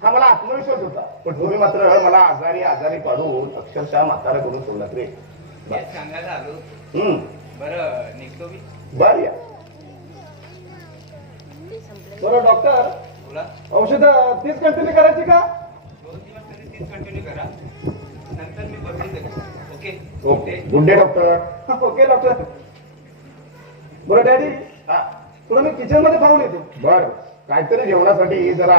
हा मला आत्मविश्वास होता. पण तुम्ही मात्र मला आजारी पाडून अक्षरशः म्हातारा करून सोडलात रे. हे सांगायला आलो. हम्म. बरं निघतो मी. बर या. बरं डॉक्टर, बोला. औषध तीच कंटिन्यू करायची का? 2 दिवस तरी तीच कंटिन्यू करा, नंतर मी बदलून देतो. Okay okay. Good day doctor. Okay doctor. बरं डॅडी, हा. तुला मी किचन मध्ये पाहून येतो. बर. काहीतरी जेवणासाठी जरा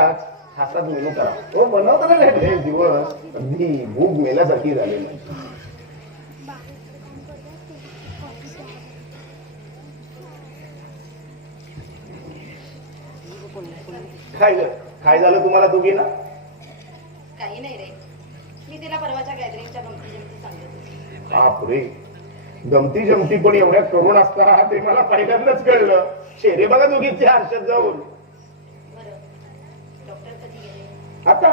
खासाच मेनू करा. हो बनवतो ना डॅडी. हे दिवस अगदी भूक मेल्यासारखी झाली नाही. काय झालं तुम्हाला दोघी ना? काही नाही रे, मी तिला परवाच्या गॅदरिंगच्या गमती जमती सांगितलं. बापरे, गमती जमती पण एवढ्या करून असता ते मला पहिल्यांदाच कळलं. चेहरे बघा दोघीचे आरशात जाऊन. बरं, डॉक्टर कधी गेले? आता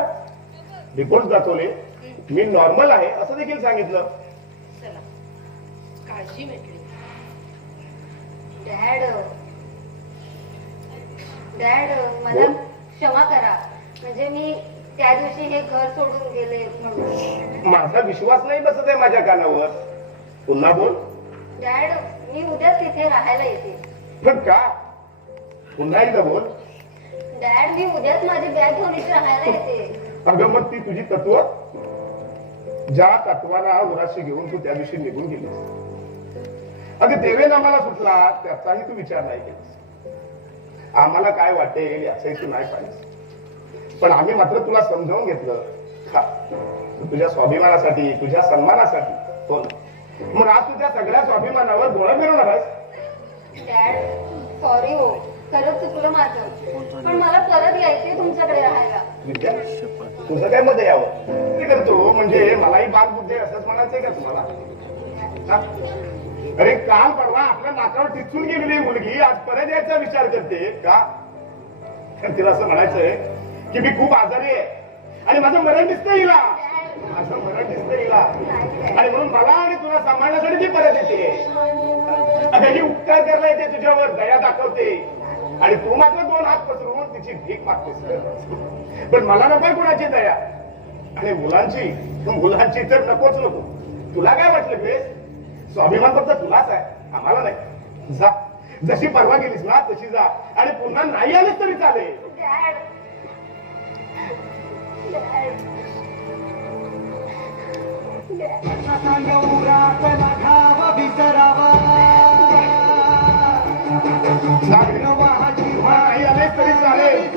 रिपोर्ट दाखवले, मी नॉर्मल आहे असं देखील सांगितलं. चला, काळजी भेटली. डॅड मला क्षमा करा. म्हणजे मी त्या दिवशी हे घर सोडून गेले म्हणून. माझा विश्वास नाही बसत आहे माझ्या कानावर. पुन्हा बोल. डॅड मी उद्याच तिथे राहायला येते. पण का? पुन्हा एकदा बोल. डॅड मी उद्याच माझी बॅग घेऊन इथे राहायला येते. अगं मग ती तुझी तत्व, ज्या तत्वाला उराशी घेऊन तू त्या दिवशी निघून गेलीस. अगं देवेनामाला सुटला त्याचाही तू विचार नाही केलास. आम्हाला काय वाटेल याचंही तू नाही पाहिजे. पण आम्ही मात्र तुला समजावून घेतलं. का? तुझ्या स्वाभिमानासाठी, तुझ्या सन्मानासाठी. हो ना? मग आज तुझ्या सगळ्या स्वाभिमानावर डोळा फिरवणार आहेस. डॅड सॉरी हो, खरंच चुकलं माझं. पण मला परत यायचे तुमच्याकडे राहायला. विद्या, तुझं काय मत आहे यावर? ते करतो म्हणजे मलाही बाग बुद्धी असंच म्हणायचंय का तुम्हाला? हा? अरे काल परवा आपल्या नाकावर टिचून गेलेली मुलगी आज परत यायचा विचार करते का? तिला असं म्हणायचंय की मी खूप आजारी आहे आणि माझं मरण दिसतं हिला. माझं मरण दिसतं हिला आणि म्हणून मला आणि तुला सांभाळण्यासाठी ती परत येते. अगं ही उपकार करायला येते तुझ्यावर, दया दाखवते आणि तू मात्र 2 हात पसरून तिची भीक मागतेस. पण मला नको कुणाची दया आणि मुलांची तर नकोच नको. तुला काय वाटलं बेस? स्वाभिमान फक्त तुलाच आहे, आम्हाला नाही. जा, जशी परवा गेलीस ना तशी जा आणि पुन्हा नाही आलीस तरी चालेल. डॅड नाही आलीस तरी चालेल.